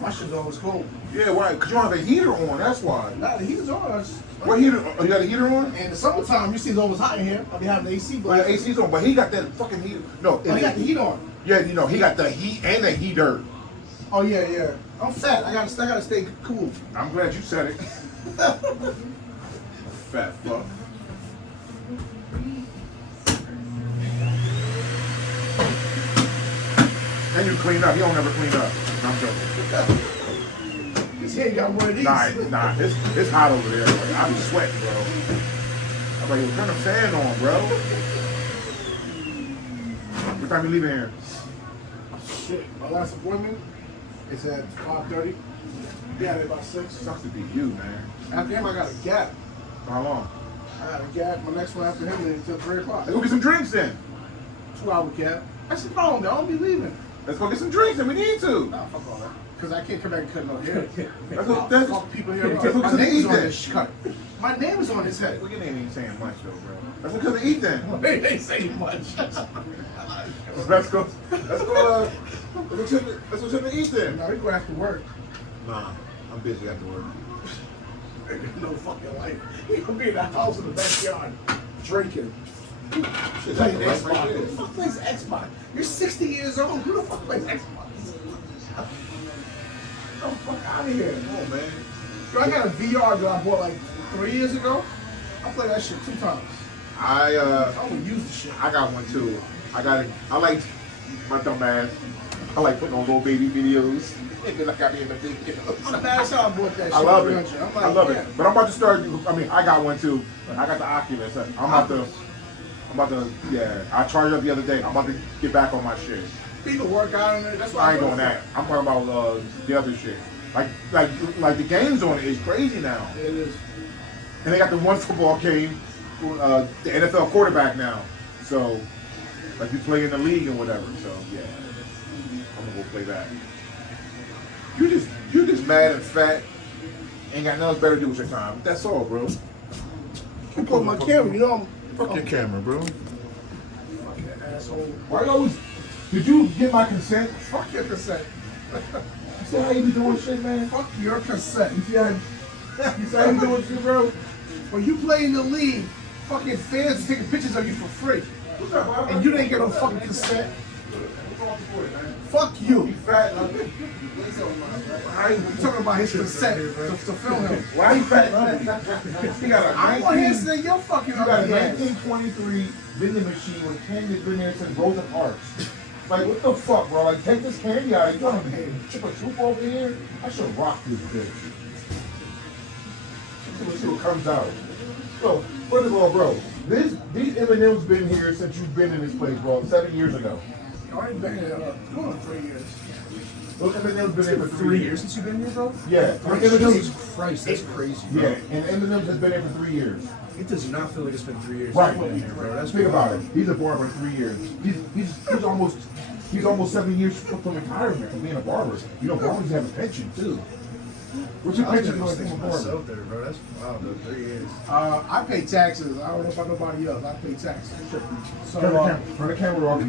my shit's always cold. Yeah, why? Because you don't have a heater on, that's why. Nah, the heater's on us. What heater? Oh, you got a heater on? And in the summertime, you see it's always hot in here. I'll be having the AC Well, the blast. AC's on, but he got that fucking heater. No, Oh, he got the heat on. Yeah, you know, he got the heat and the heater. Oh, yeah. I'm fat. I gotta stay cool. I'm glad you said it. Fat fuck. And you clean up. He don't never clean up. No, I'm joking. His head got one of these. Nah, it's hot over there. Like, I'm sweating, bro. I'm like, yo, turn the fan on, bro. What time you leaving here? Shit, my last appointment is at 5:30. Yeah, at about 6. Sucks to be you, man. After him, I got a gap. How long? I got a gap. My next one after him is until 3 o'clock. Let's go get some drinks then. 2-hour gap. That's the problem, though. I don't be leaving. Let's go get some drinks and we need to. Nah, fuck all that. Because I can't come back and cut no hair. That's Fuck people here. That's what My name is on then. this cut. My name is on his head. Well, your name ain't saying much though, bro. Let's go to eat then. They ain't saying much. Let's go to eat then. Now we go after work. Nah, I'm busy after work. No fucking life. He gonna be in the house in the backyard drinking. Shit, Playing that's Xbox. right Who the there. fuck plays Xbox? You're 60 years old. Who the fuck plays Xbox? Get the fuck out of here. Come on, man. Yo, I got a VR that I bought like 3 years ago. I played that shit 2 times. I don't use the shit. I got one too. I like my dumb ass. I like putting on little baby videos. And then I got me in the videos. I'm mad as hell I bought that shit. I love it. I'm like, I love yeah. it. But I'm about to start. I mean, I got one too. I got the Oculus. I'm about to. Yeah, I charged up the other day. I'm about to get back on my shit. People work out on it. That's why I ain't doing that. I'm talking about the other shit. Like the games on it is crazy now. It is. And they got the one football game, the NFL quarterback now. So, like you play in the league and whatever. So yeah, I'm gonna go play that. You just mad and fat. Ain't got nothing better to do with your time. That's all, bro. Keep on my camera. You know I'm. Fuck your camera, bro. Fucking asshole. Why you always? Did you get my consent? Fuck your consent. You see how you be doing shit, man? Fuck your consent. You see how you doing shit, bro? When you play in the league, fucking fans are taking pictures of you for free. And you didn't get no fucking consent. Fuck you. Fat. You talking about his consent to film him. Why you fat? He got a I want his name, you're fucking You got a up again. 1923 vending machine with candy grenades and Rosa Parks. Like, what the fuck, bro? Like, take this candy out. You want to chip a soup over here? I should rock this bitch. Let's see what comes out. So, first of all, bro, these M&M's been here since you've been in this place, bro. 7 years ago. I already been here going on 3 years. Those M&M's been here for 3 years. since you've been here, bro? Yeah. Jesus Christ, that's crazy, bro. Yeah, and M&M's has been here for 3 years. It does not feel like it's been 3 years. Right. Bro. That's Think about it. He's a barber in 3 years. He's almost 7 years from retirement from being a barber. You know, barbers have a pension too. What's your pension like from a barber? myself there, bro. That's wow, bro. 3 years. I pay taxes. I don't know about nobody else. I pay taxes. So Turn the camera off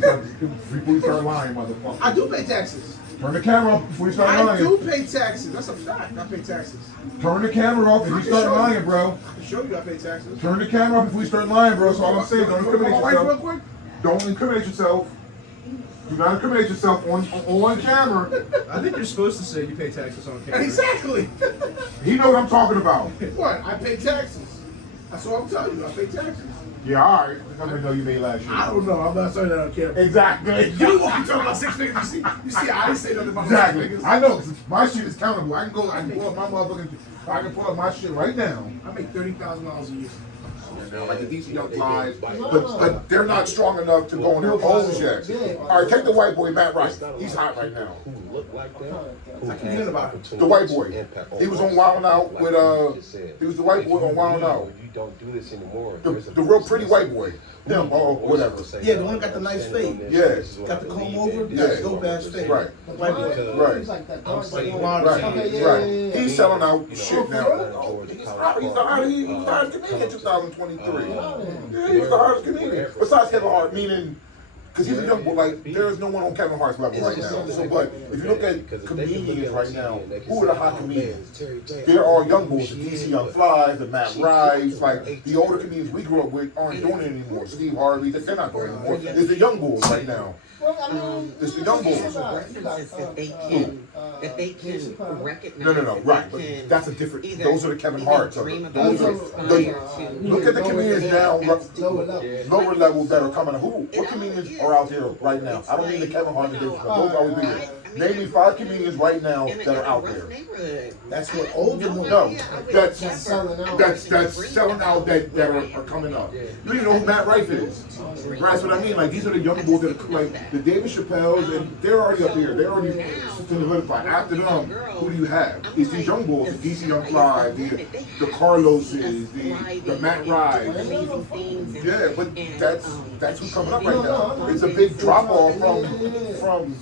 before you start lying, motherfucker. I do pay taxes. Turn the camera off before you start I lying. do pay taxes. That's a fact. I pay taxes. Turn the camera off if you start lying, bro. I can show you I pay taxes. Turn the camera off before you start lying, bro. That's all I'm saying. Don't incriminate My wife real yourself. quick. Don't incriminate yourself. Do not incriminate yourself on camera. I think you're supposed to say you pay taxes on camera. Exactly. He know what I'm talking about. What? I pay taxes. That's what I'm telling you. I pay taxes. Yeah, all right. How many know you made last year? I don't know. I'm not saying that on camera. Exactly. You won't be talking about 6 figures. You see, I didn't say nothing about 6 Exactly. figures. I know. My shit is countable. I can pull up my motherfucking. I can pull up my shit right now. I make $30,000 a year. Now, like the DC young flies, but they're not strong enough to go on their own yet. All right, take the white boy, Matt Rice. He's hot right now. I can hear about it. The white boy. He was on Wild 'N Out with he was the white boy on Wild 'N Out. You don't do this anymore. The real pretty white boy. Him or whatever. Yeah, the one got the nice fade. Yeah. Got the comb over. Yeah. Got the dope ass fade. Right. The white boy. Right. Right. He's selling out shit now. He's the hardest comedian in 2023. Yeah, he's the hardest comedian. Besides Kevin Hart, meaning, because he's a young boy, like, there is no one on Kevin Hart's level right now. So, but if you look at comedians right now, who are the hot comedians? They're all young boys, the DC Young Flies, the Matt Rice, like, the older comedians we grew up with aren't doing it anymore. Steve Harvey, they're not doing it anymore. It's the young boys right now. It's the young boys. If they can recognize. No, right. But that's a different. Those are the Kevin Harts. Those are look at the comedians now, lower level that are coming. What comedians are out there right now? I don't mean the Kevin Hart. Those are always bigger. Name me 5 comedians right now that are out there. That's what older No, that's selling out that are coming up. You don't even know who Matt Rife is. That's what I mean. Like, these are the young boys that are like the David Chappelle's, and they're already up here. They're already solidified. After them, who do you have? It's these young boys, the DC Young Fly, the Carloses, the Matt Rife. Yeah, but that's who's coming up right now. It's a big drop off from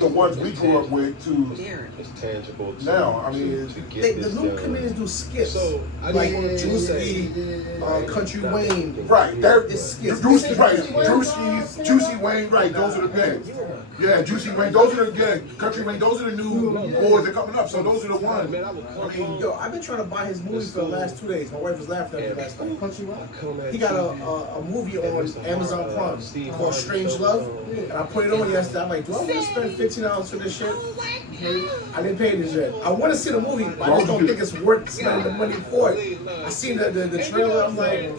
the ones we grew up with to It's tangible. now. I mean, the new comedians do skits. Like Juicy, Country Wayne. right? They're It's skits. Juicy, right? Juicy Wayne, right? Those are the things. Yeah, Juicy Wayne. Those are the Country Wayne. Those are the new boys that are coming up. So those are the ones. I mean, Yo, I've been trying to buy his movie for the last 2 days. My wife was laughing at me last night. He got a movie on Amazon Prime called Strange Love, and I put it on yesterday. I'm like, do I want to spend $15 for this shit? I didn't pay this yet. I want to see the movie, but I just don't think it's worth spending the money for it. I seen the trailer. I'm like,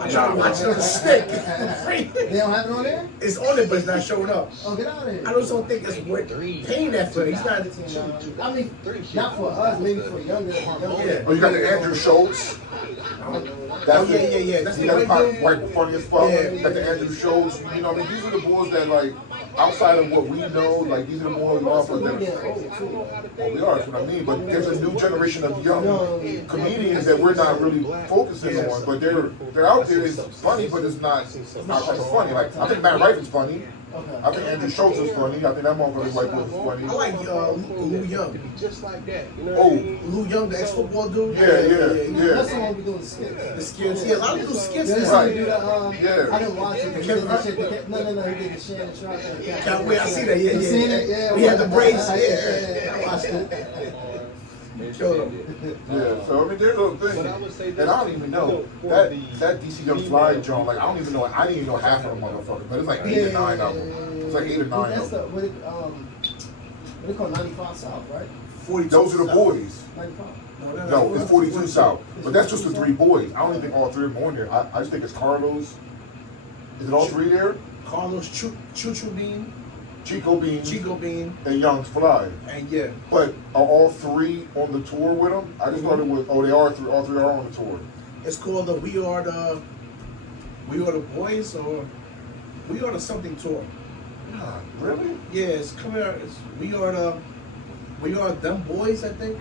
I try to watch it on the stick. They don't have it on there? It's on it, but it's not showing up. Oh, get out of here. I just don't think it's worth paying that for it. He's not. I mean, not for us, maybe for younger. Yeah. oh, you got the Andrew Schultz. Oh, yeah. That's the White funny as fuck. Yeah. Got the Andrew Schultz. You know, I mean, these are the boys that, like, outside of what we know, like, these are the boys that we are, that's what I mean. But there's a new generation of young comedians that we're not really focusing on, but they're out there. It's funny, but it's not type of funny. Like, I think Matt Rife is funny. I think Andrew Schultz is funny. I think that motherfucker's white boy is funny. I like Lou Young. Just like that. You know Oh, Lou Young, the ex-football dude. yeah. That's the one we do the skits. The skits. Yeah, a lot of people skits. Yeah, Right. do the, Yeah. I didn't watch it. But he did the shit. No, he did the Shannon Sharp. Can't wait. I see that. Yeah. You seen it? Yeah. He had the braids. Yeah. I watched it. Killed him. Yeah, so I mean, there's little things, and I don't even know that DC Young Fly John. Like, I don't even know. I didn't even know half of them motherfuckers, but it's like 8 or 9 of them. It's like 8 or 9 That's of the, them. what they call 95 South, right? 42 Those are the South. boys. 95. No, it's 42 South, but that's just the 3 boys. I don't even think all 3 of them are on there. I just think it's Carlos, Is it all three there? Carlos Choo Bean, Chico Bean, and Young's Fly. and yeah. But are all three on the tour with them? I just thought it was. Oh, they are three. All three are on the tour. It's called the We Are the Boys or We Are the something tour. God, really? Yeah, it's coming out. It's We Are Them Boys, I think.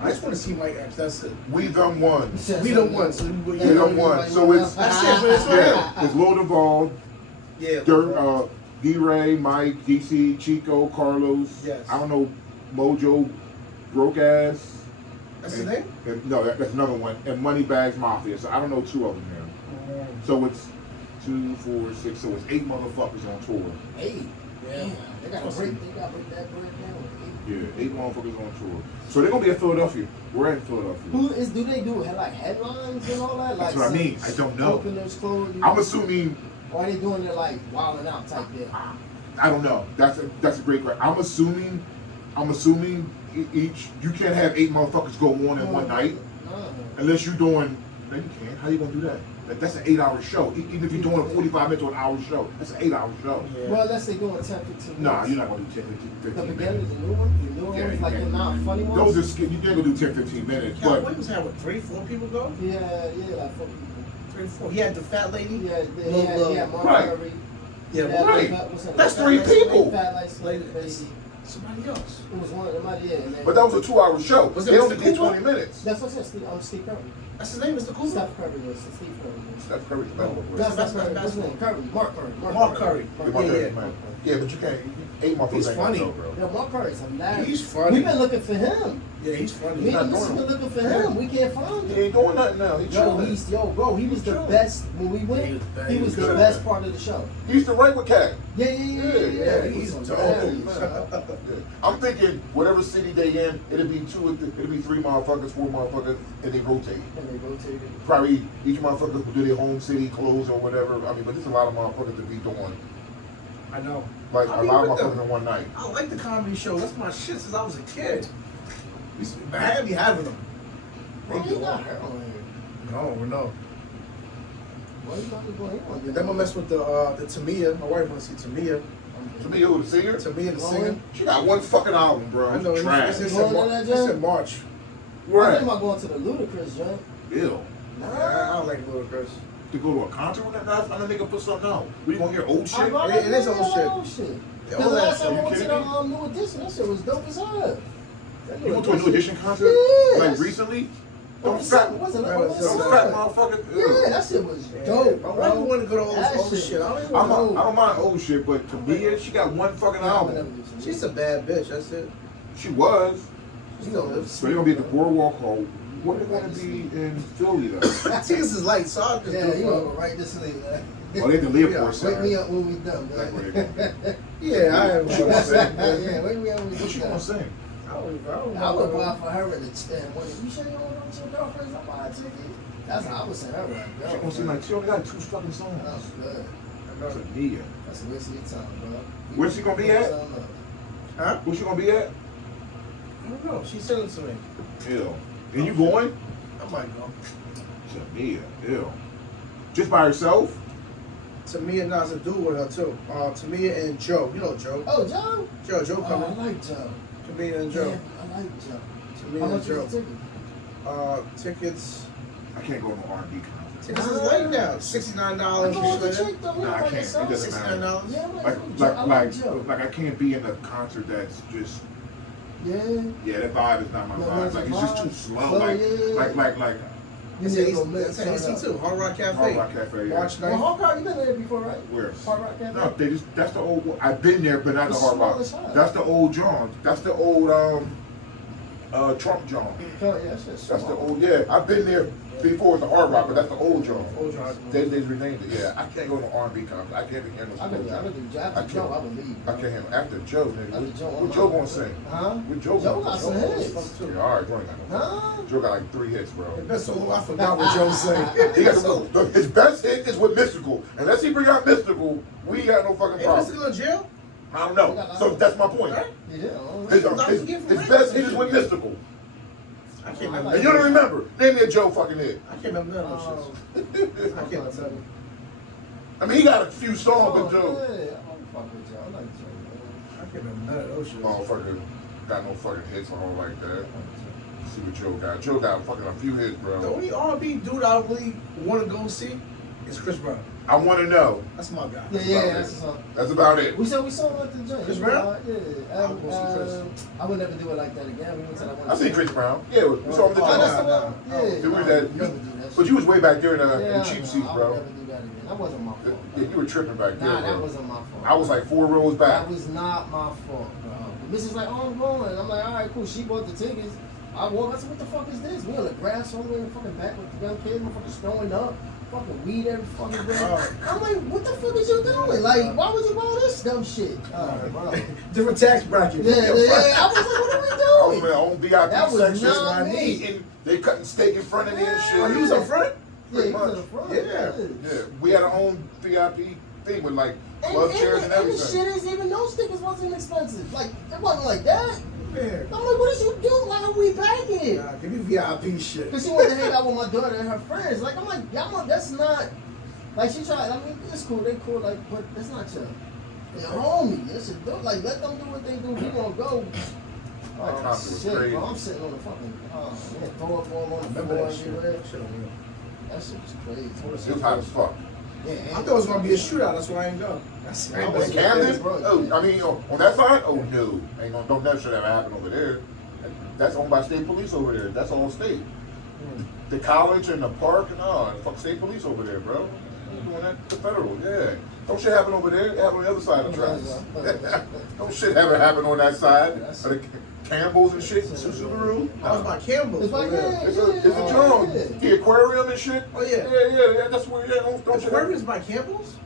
I just want to see my ex. That's it. We Them One. We the ones. So We Them One. So it's That's it. But it's right yeah. It's Lil Duval, here. Yeah. Dirt, D-Ray, Mike, DC, Chico, Carlos. Yes. I don't know, Mojo, Broke Ass. That's the name. And, no, that's another one. And Moneybags Mafia. So I don't know two of them now. So it's 2, 4, 6. So it's 8 motherfuckers on tour. Hey, Yeah. they got to break that bread down. Yeah, 8 motherfuckers on tour. So they're gonna be at Philadelphia. We're at Philadelphia. Do they do like headlines and all that? That's Like what I mean. I don't know. Openers, closers. I'm assuming. Or are they doing it like wilding out type deal? I don't know. That's a great question. I'm assuming each you can't have 8 motherfuckers go on in one night unless you're doing. No, you can't. How you gonna do that? That's an 8-hour show. Even if you're doing a 45 minute to an hour show, that's an 8-hour show. Yeah. Well, unless they doing 10, 15 Nah, minutes. you're not gonna do 10, 15 The minutes. beginning, the new one, Yeah, ones, you like the can't. not funny ones. Those are you can't go do 10, 15 minutes. Cat But Williams had what, 3, 4 people go? Yeah, like 4 people. 3, 4. He had the fat lady. Yeah, Mark Right. Curry. Yeah, Yeah, right. what's her That's name? 3 Fat lady, people. Fat like lady. Somebody else. It was one of them, yeah. and then- But that was a 2-hour show. Was it They only Mr. did Cooper? 20 minutes. That's what I said. Steve Curry. That's his name, Mr. Cooper. Steph Curry was Steve Curry. Steph Curry's better. That's That's Curry. not What's his name? Curry. Mark Curry. Mark Curry. Yeah, but you can't. 8 motherfuckers He's ain't funny. gonna go, bro. Yeah, Mark Curry's hilarious. He's funny. We've been looking for him. Yeah, he's funny. Me He's not and Missy doing been it. looking for him. We can't find He him. ain't doing nothing now. He's chilling. Bro, he was the chilling. best when we went. He was bad. He He was was the good. best part of the show. He used to write with Cat. Yeah. Yeah, He he's was dope. hilarious. I'm thinking whatever city they in, it'll be 3 motherfuckers, 4 motherfuckers, and they rotate. And they rotated. Probably each motherfucker will do their home city clothes or whatever. I mean, but there's a lot of motherfuckers to be doing I know. like I a mean, lot of with them. motherfuckers in one night. I like the comedy show. That's my shit since I was a kid. I had me having them. Well, he's not hurt on here. No. What you about to go here? And then I mess with the Tamia. My wife wants to see Tamia. To me, who the singer? Tamia the singer. She got one fucking album, bro. I know. Trash. It's Going to in that It's joint? in March. I Right. think about going to the Ludacris joint. Ew. I don't like Ludacris. To go to a concert with that guy, I'm gonna nigga put something out. We gonna hear old shit? It is old shit. Because All the that last shit. time I You went to kidding the New Edition, that shit was dope as hell. You went to a New Edition concert? Yeah. Like recently? Don't Wasn't fat, it? don't fat motherfucker. Yeah, that shit was dope. My wife want to go to all That this old shit. I don't even I know. don't mind old shit, but Tamia, she got one fucking album. She's a bad bitch. That's it. She was. You know, So they're gonna be at the Boardwalk Hall. What are they gonna be in Philly though? tickets is light, so I'll just Yeah, do you it. know, right to sleep. Oh, they at the Leopold Yeah, Wake Center. me up when we done, Like, man. Yeah, I am. What you gonna say? Yeah, wake me up when we What you done. gonna sing? I don't I would know. buy for her and stand money. You sure you don't want your girlfriends? I'm buying a ticket. That's how I would send her right. She gonna sing like she only got 2 fucking That songs. was good. Tamia. That's a waste of your time, bro. Where's she gonna be at? Huh? Where she gonna be at? I don't know. She sent it to me. Ew. And you going? I might go. Tamia. Ew. Just by herself? Tamia and Nas a dude with her too. Tamia and Joe. You know Joe. Oh, Joe? Joe Oh, coming. I like Joe. Tamia and Joe. Yeah, I like Joe. Tamia How and much Joe. is the ticket? Tickets. I can't go to no R&B concert. Tickets is late now. $69. I go with the and shit. chick though. Nah, I can't. It doesn't matter. $69. Yeah, I Like, like Joe. I like Joe. I can't be in a concert that's just, Yeah. yeah, that vibe is not my No, vibe. it's Like, a it's just vibe. too slow. Slow, Like, yeah. like, You It's need to AC go mix AC too. Hard Rock Cafe. Hard Rock Cafe, yeah. March Well, 9th. Hard Rock, you been there before, right? Where? Hard Rock Cafe? No, they just, that's the old one. I've been there, but not the It's Hard Rock. small as hell. That's the old John. That's the old, Trump John. Oh, yeah, shit's That's the small. old, yeah. I've been there before with the Hard Rock, but that's the old John. Old John. They renamed it, yeah. I can't go to R&B concert. I can't be handling I could do after Joe, I would leave. I can't handle after Joe, nigga. After Joe, What Joe gonna sing? Huh? What Joe Joe gonna got sing? some hits. Yeah, all right, Joe ain't got no. Huh? Joe got like 3 hits, bro. That's so long. I forgot what Joe said. He got his best hit is with Mystical. Unless he bring out Mystical, we ain't got no fucking Hey, problem. Mr. go to jail? I don't know. So that's my point. Yeah. His best hit is with Mystical. I can't remember. And you don't remember. Name me a Joe fucking hit. I can't remember none of those shit. I can't remember. I mean, he got a few songs, but Yeah, Joe, I'm fuck with y'all. I like Joe, man. I can't remember none of those shit. motherfucker, got no fucking hits on like that. See what Joe got. Joe got fucking a few hits, The bro. only R&B dude I really want to go see is Chris Brown. I want to know. That's my guy. Yeah, that's what's up. That's about it. We saw him at the joint. Chris Brown? Yeah. I'll go see Chris. I would never do it like that again. We went to that one. I seen Chris Brown. Yeah, we saw him at the Oh, That's joint. the nah, one. nah. Yeah. It was Nah, that- never do that But you was way back there in the Yeah, cheap no, seats, I would bro. never do that again. That wasn't my fault. Yeah, you were tripping back there, Nah, that bro. wasn't my fault. I was like 4 rows back. That was not my fault, bro. The missus like, oh, I'm going. I'm like, all right, cool. She bought the tickets. I walk. I said, what the fuck is this? We on the grass all the way in the fucking back with the young kids, motherfuckers throwing up, fucking weed every fucking day. I'm like, what the fuck is you doing? Like, why would you buy this dumb shit? Bro. Different tax bracket. Yeah. I was like, what I was are we in doing? my own VIP That was section. not me. Eating, they cutting steak in front of me and shit. Oh, you was up front? Yeah, he was much. in the front. Yeah. Yeah, we had our own VIP thing with like club chairs and And the everything. shit is even those tickets wasn't expensive. Like, it wasn't like that. Man. I'm like, what is you doing? Why are we back here? Nah, give me VIP shit. Because she wanted to hang out with my daughter and her friends. Like, I'm like, y'all, that's not. Like, she tried, I mean, it's cool, they cool, like, but that's not your homie. That's your dude. Like, let them do what they do. We gonna go. That concert was shit, crazy. bro. I'm sitting on the fucking, man, throw up all on the Remember floor that shit? everywhere. Shit on me. That shit was crazy. It was hot as fuck. Yeah, I thought it was gonna be a shootout. That's why I ain't go. That's I In was- Camden? bro. Oh, I mean, on that side? Oh no, ain't gonna, don't that shit ever happen over there. That's owned by state police over there. That's all state. The college and the park and all, fuck state police over there, bro. You're doing that the federal, yeah. Don't shit happen over there. It happen on the other side of the tracks. Don't shit ever happen on that side. Or the Campbell's and shit, Subaru. I was by Campbell's. It's like, yeah. yeah. It's a John. Yeah. The aquarium and shit. Oh, yeah. Yeah. That's where. Yeah, don't The shit aquarium's happen. by Campbell's?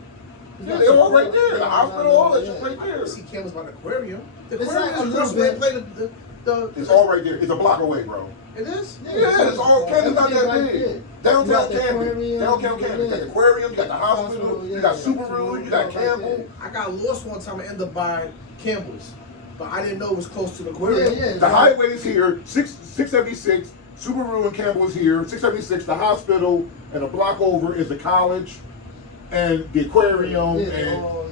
Yeah, they're all right there. The hospital, all that shit right I there. didn't see Campbell's by the aquarium. The It's aquarium like a is across little where they bit- play the It's all right there. It's a block away, bro. It is? Yeah, it's all Camden's not that Everything right big. there. Downtown You got the Camden. aquarium, Downtown Camden. You got the aquarium, you got the hospital, Hospital, you got yeah. Subaru, you got Right Campbell. there. I got lost one time and ended up by Campbell's. But I didn't know it was close to the aquarium. Yeah. The highway's here, 676, Subaru and Campbell's here, 676, the hospital, and a block over is the college and the aquarium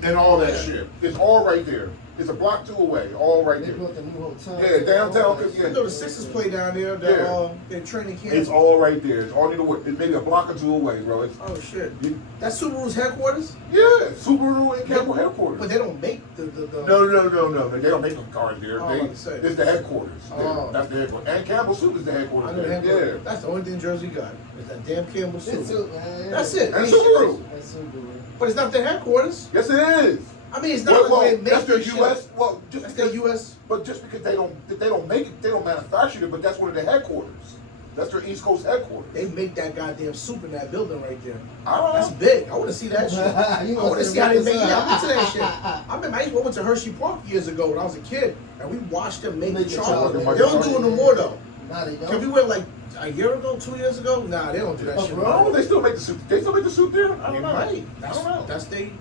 and all that shit. It's all right there. It's a block 2 away, all right They there. built the new hotel. Yeah, downtown, All that yeah. I know the Sixers play down there. They're training camp. It's all right there. It's all it's maybe a block or 2 away, bro. It's, Oh shit. That's Subaru's headquarters? yeah, Subaru and Campbell headquarters. But they don't make the No. They don't make them cars there. Oh, I was about to say. It's the headquarters. Oh. That's the headquarters. And Campbell Soup is the I headquarters know the there. headquarters. Yeah. That's the only thing Jersey got. Is that damn Campbell That's soup. it, man. That's it. And Ain't Subaru. shit. That's Subaru. But it's not their headquarters. Yes, it is. I mean, it's not like they make that's their the shit. U.S. Well, just That's their because, U.S. but just because they don't make it, they don't manufacture it. But that's one of their headquarters. That's their East Coast headquarters. They make that goddamn soup in that building right there. I That's don't know. big. I want to see that shit. I You want to must see how they have make it. been I'm into that shit. I remember I went to Hershey Park years ago when I was a kid, and we watched them make the Make the chocolate. chocolate. They don't do it no more though. Nah, they Cause don't. we went like a year ago, 2 years ago. Nah, they don't do that Oh, shit. bro? Oh, they still make the soup. They still make the soup there. I They don't know. might. I don't know. That's they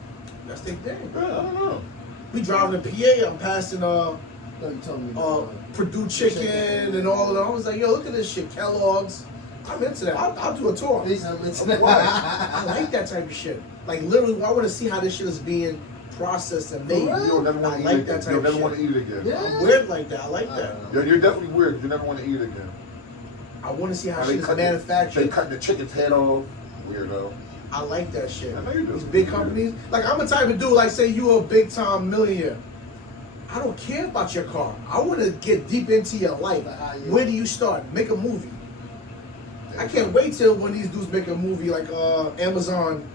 thing. Yeah, I don't know. We driving to PA. I'm passing No, you told me. Purdue Chicken and all of that. I was like, yo, look at this shit, Kellogg's. I'm into that. I'll do a tour. These are mental. I like that type of shit. Like literally, I want to see how this shit is being processed and made. For real? You'll never want I to like eat that it. type You'll of never shit. want to eat it again. Yeah. I'm weird like that. I like that. You're definitely weird. You never want to eat it again. I want to see how How shit is They manufactured. cut the chicken's head off. Weirdo. I like that shit. I know you do. These big companies. Like I'm the type of dude. Like say you a big time millionaire. I don't care about your car. I want to get deep into your life. Where do you start? Make a movie. I can't wait till when these dudes make a movie like Amazon,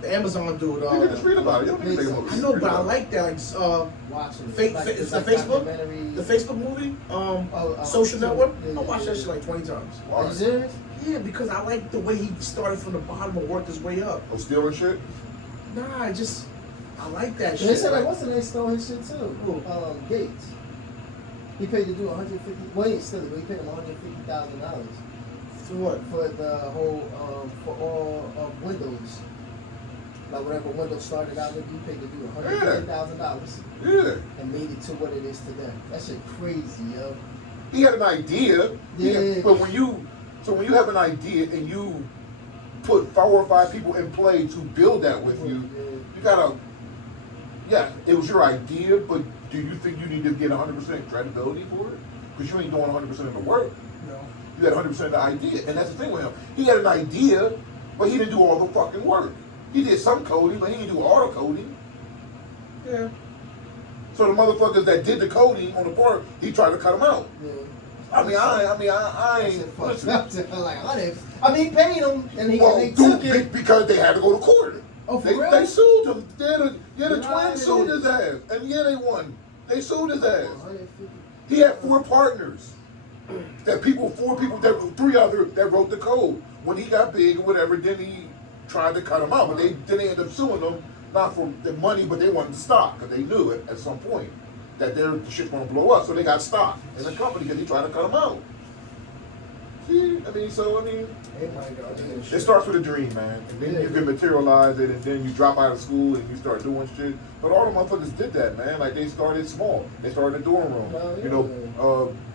the Amazon dude. You can just read about it. You don't need to make a movie. I know, Read but I about it. like that. Like Watching it's the Facebook, the Facebook movie, Social Network. I watched that shit like 20 times. Are you serious? Yeah, because I like the way he started from the bottom and worked his way up. Oh, stealing shit? Nah, I like that They shit. said like what's the name stole his shit too? Who? Gates. He paid to do 150. Well, he still, but he paid him $150,000 For what? for the whole for all of Windows. Like whatever Windows started out with, he paid to do $150,000 Yeah. and made it to what it is today. That shit crazy, yo. He had an idea. Yeah. But when you have an idea and you put 4 or 5 people in play to build that with you, you gotta, yeah, it was your idea, but do you think you need to get 100% credibility for it? Because you ain't doing 100% of the work. No. You had 100% of the idea, and that's the thing with him. He had an idea, but he didn't do all the fucking work. He did some coding, but he didn't do all the coding. Yeah. So the motherfuckers that did the coding on the part, he tried to cut them out. Yeah. I ain't. Like, Listen. I mean, paying them, and they Well, took it. because they had to go to court. Oh, for They real? sued him. The Yeah, twins sued his ass, and yeah, they won. They sued his ass. 150. He had 4 partners. That 4 people, 3 other that wrote the code. When he got big or whatever, then he tried to cut him out, but they ended up suing him not for the money, but they wanted stock because they knew it at some point that their shit's gonna blow up, so they got stock in the company because he tried to cut him out. See, it starts with a dream, man, and then you can materialize it, and then you drop out of school and you start doing shit. But all the motherfuckers did that, man. Like they started small. They started in the dorm room.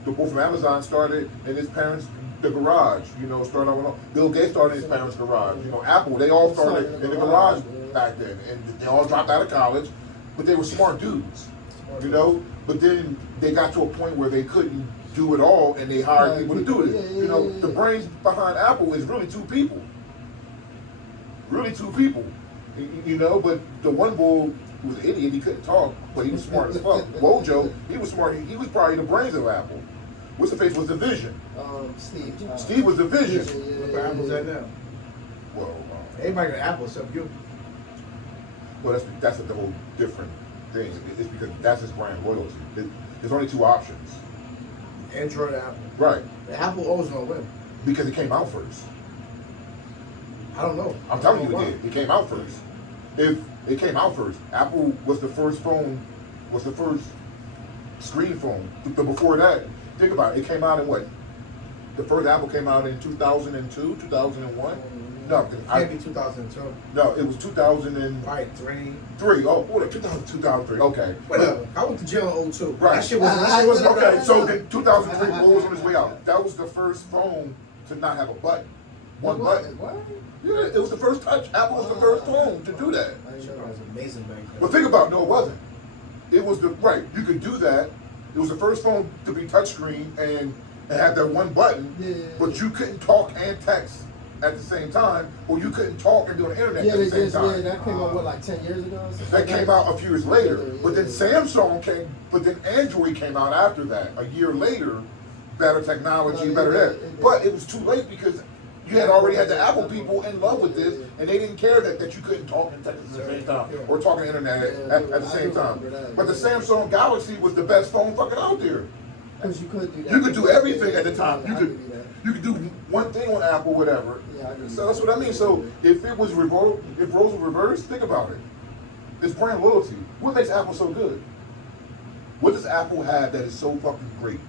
The boy from Amazon started in his parents' the garage. Started out with Bill Gates started in his parents' garage. Apple, they all started in the garage back then, and they all dropped out of college, but they were smart dudes. But then they got to a point where they couldn't do it all, and they hired people to do it. The brains behind Apple is really 2 people. Really 2 people. But the one bull was an idiot. He couldn't talk, but he was smart as fuck. Wojo, he was smart. He was probably the brains of Apple. What's the face was the vision. Steve. Steve was the vision. Where Apple's at now? Well, Everybody got Apple except you. well, that's the whole different thing. It's because that's his brand loyalty. There's only 2 options. Android and Apple. Right. The Apple always gonna win. Because it came out first. I don't know. I'm telling you it did. It came out first. If it came out first, Apple was the first phone, was the first screen phone. But before that, think about it. It came out in what? The first Apple came out in 2002, 2001? No, It can't be 2002. no, it was 2003. Right, 3. Oh, 2003. Okay. Whatever. I went to jail in 02. Right. That shit wasn't Okay, so then 2003, what was on his way out? That was the first phone to not have a button. One button. What? Yeah, it was the first touch. Apple was the first phone to do that. That shit was amazing back then. Well, think about it. No, it wasn't. It was you could do that. It was the first phone to be touchscreen and have that one button, but you couldn't talk and text at the same time, or you couldn't talk and do the internet at the same time. that came out, what, like 10 years ago? That came out a few years later. But then Samsung came, but then Android came out after that. A year later, better technology, better that. But it was too late because you had already had the Apple people in love with this, and they didn't care that you couldn't talk and text at the same time, or talk on the internet at the same time. But the Samsung Galaxy was the best phone fucking out there. Because you could do that. You could do everything at the time. You could do one thing on Apple, whatever. So that's what I mean. So if it was roles were reversed, think about it. It's brand loyalty. What makes Apple so good? What does Apple have that is so fucking great?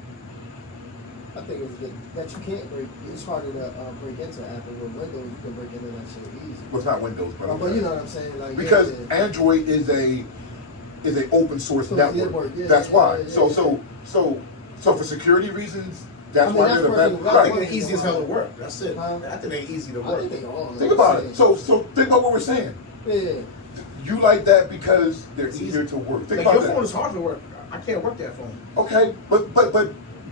I think it's good that you can't break. It's harder to break into Apple with Windows. You can break into that shit easy. Well, it's not Windows, but But you know what I'm saying? Like, because Android is a open source network. That's why. So for security reasons, that's why they're the best. I think they're easy as hell to work. That's it. I think they're easy to I work. think they all. Think about it. So think about what we're saying. Yeah. You like that because they're easier to work. Think Like, your about phone that. is hard to work. I can't work that phone. Okay, but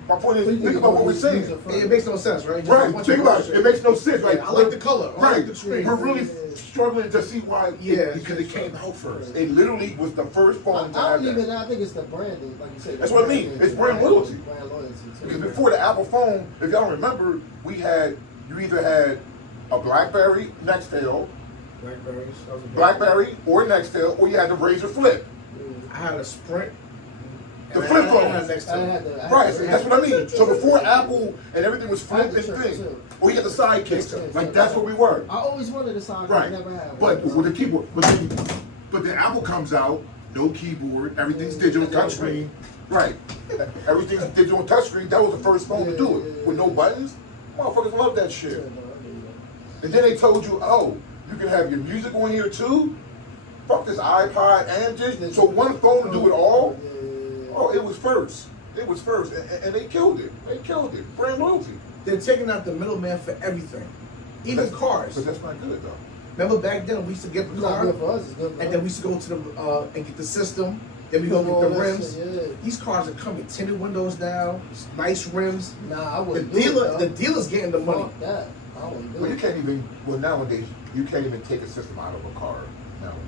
my point is, think about what we're saying. It makes no sense, right? Right, think about it. It makes no sense. Right, I like the color. I Right, like the screen. we're really struggling to see why. Yeah. Because it came out first. It literally was the first phone to I have don't even. that. I think it's the branding, like you said. That's what I mean. It's brand loyalty. Brand loyalty too. Because before the Apple phone, if y'all remember, you either had a BlackBerry Nextel, BlackBerry or Nextel, or you had the Razor Flip. I had a Sprint. The flip phone. Right, I that's what I mean. So before Apple and everything was flip and thing, or you had the sidekick. Like that's what we were. I always wanted a side. Right. I never had. But with the keyboard, but then Apple comes out, no keyboard, everything's digital touchscreen. Right. Everything's digital touchscreen. That was the first phone to do it. With no buttons. Motherfuckers love that shit. And then they told you, oh, you can have your music on here too? Fuck this iPod and just so one phone to do it all? Oh, it was first. It was first. And they killed it. They killed it. Brand loyalty. They're taking out the middleman for everything. Even cars. But that's not good though. Remember back then we used to get the It's not car, good for us. It's good for and us. then we used to go to the and get the system. Then we go get the rims. Yeah. These cars are coming tinted windows now, nice rims. Nah, I The wouldn't do it, the though. dealer's getting the money. Fuck that. I wouldn't do Well, you it. can't even. Well, nowadays you can't even take a system out of a car. Nowadays.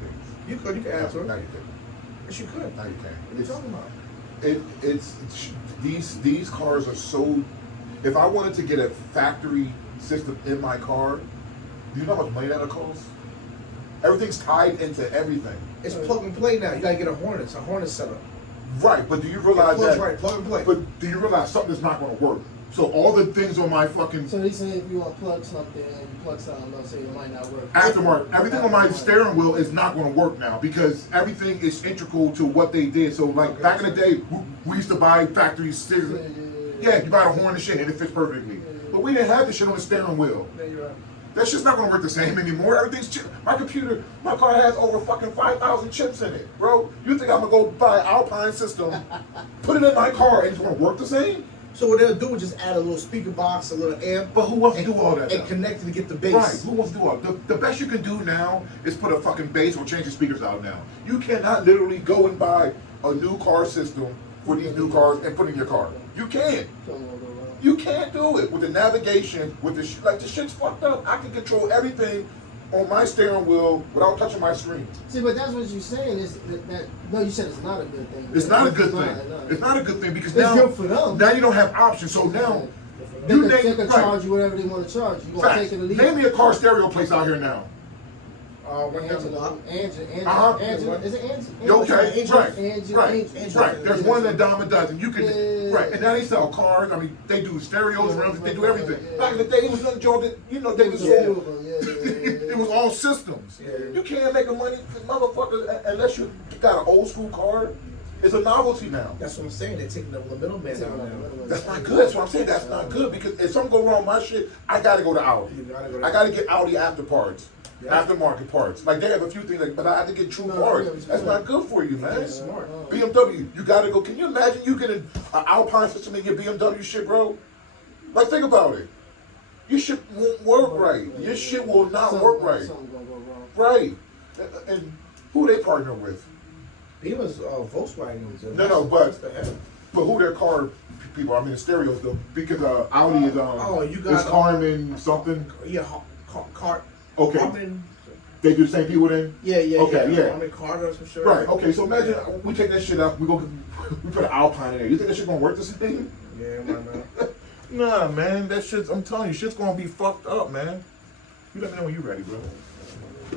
You can add to Now it. you can. Yes, you could. Now you What are can. you talking about? These cars are so. If I wanted to get a factory system in my car, do you know how much money that'll cost? Everything's tied into everything. It's plug and play now. You gotta get a Hornet setup. Right, but do you realize Plug that? right, plug and play. But do you realize something's not going to work? So all the things on my fucking So they say if you want to plug something and you plug something, they'll say it might not work. aftermarket, everything on my steering wheel is not going to work now because everything is integral to what they did. So like back in the day, we used to buy factory steering. Yeah, you buy the horn and shit and it fits perfectly. But we didn't have this shit on the steering wheel. Yeah, you're right. That shit's not gonna work the same anymore. Everything's chip. My car has over fucking 5,000 chips in it, bro. You think I'm gonna go buy an Alpine system, put it in my car, and it's gonna work the same? So what they'll do is just add a little speaker box, a little amp. But who wants to do all that? And now? connect it to get the bass. Right, who wants to do all that? The best you can do now is put a fucking bass or change the speakers out now. You cannot literally go and buy a new car system for these new cars and put in your car. You can't. You can't do it with the navigation, with the like the shit's fucked up. I can control everything on my steering wheel without touching my screen. See, but that's what you're saying is that no, you said it's not a good thing. It's not a good thing. No. It's not a good thing because It's now, good for them. now you don't have options. So now They you can name charge you whatever they want to charge you. You want to facts. take it or leave Name it. me a car stereo place out here now. One down the block. Uh-huh. Is it Angie? Okay, right, Angel. right. There's one that dime a dozen. You can, right, and now they sell cars. I mean, they do stereos, rims, they do everything. Back in the day, it was nothing, Joe. You know, they was all, it was all systems. You can't make a money, motherfucker, unless you got an old school car. It's a novelty now. That's what I'm saying. They're taking the middleman out now. That's not good. That's what I'm saying. That's not good because if something go wrong with my shit, I gotta go to Audi. You gotta go to I gotta get Audi after parts. Yeah. Aftermarket parts. Like they have a few things, like, but I have to get true parts. That's not good for you, man. That's smart. BMW, you gotta go. Can you imagine you getting an Alpine system in your BMW shit, bro? Like think about it. Your shit won't work right. Your shit will not work right. Something's gonna go wrong. Right. And who they partner with? Beamer's Volkswagen. No, but That's the head. who their car people? I mean the stereos though, because Audi is you got is Carmen something. Yeah, car. Okay. Carmen. They do the same people then? Yeah. Okay, yeah. Carmen Carter for sure. Right. Okay. So imagine we take that shit out. We put an Alpine in there. You think that shit gonna work the same? Yeah, why not? Nah, man. That shit's. I'm telling you, shit's gonna be fucked up, man. You let me know when you're ready, bro.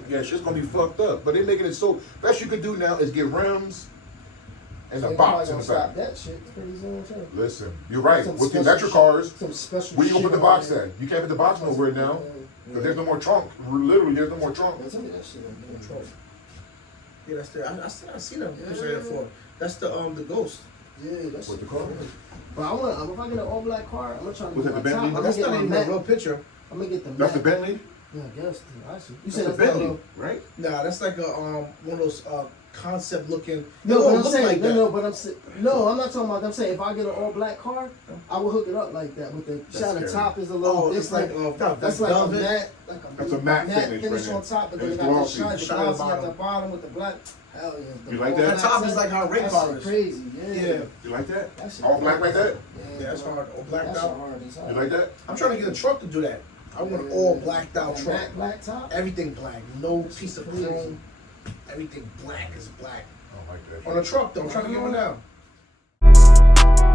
Yeah, shit's gonna be fucked up. But they're making it so. Best you can do now is get rims and a box in the back. That shit. It's pretty soon too. Listen, you're right. Some With the special electric cars, Some special where you gonna put the shit box on at? You can't put the box nowhere now. Because there's no more trunk. Literally, there's no more trunk. Yeah, some of that shit in control. Yeah, that's the. I seen them. Yeah. That's the Ghost. Yeah, that's With the car. But I want. If I get an all black car, I'm gonna try to Was get that my the top. Bentley? I'm gonna That's get not my even a matte. real picture. I'm gonna get the That's the matte. Bentley. Yeah, I guess. I see. You That's said the it's not Bentley, a- right? Nah, that's like a one of those concept looking. No, but I'm look saying like that. no, but I'm saying no. I'm not talking about. I'm saying if I get an all black car, I will hook it up like that with the shot. The scary. top is a little. Oh, it's like that's like a velvet. matte, That's a matte finish finish right on there. top, but then And it it's got the glossy. shine, the Shine at the glossy at the bottom. bottom with the black. Hell yeah. You like all that? The top is like how Ray That's car is. crazy. Yeah. Yeah. You like that? That shit All black like that? Yeah, that's hard. All blacked That's out. hard as hell. You like that? I'm trying to get a truck to do that. I want an all blacked out A truck. matte black top. Everything black. No piece of chrome. Everything black is black. I don't like that. On a truck though. I'm trying to get one now.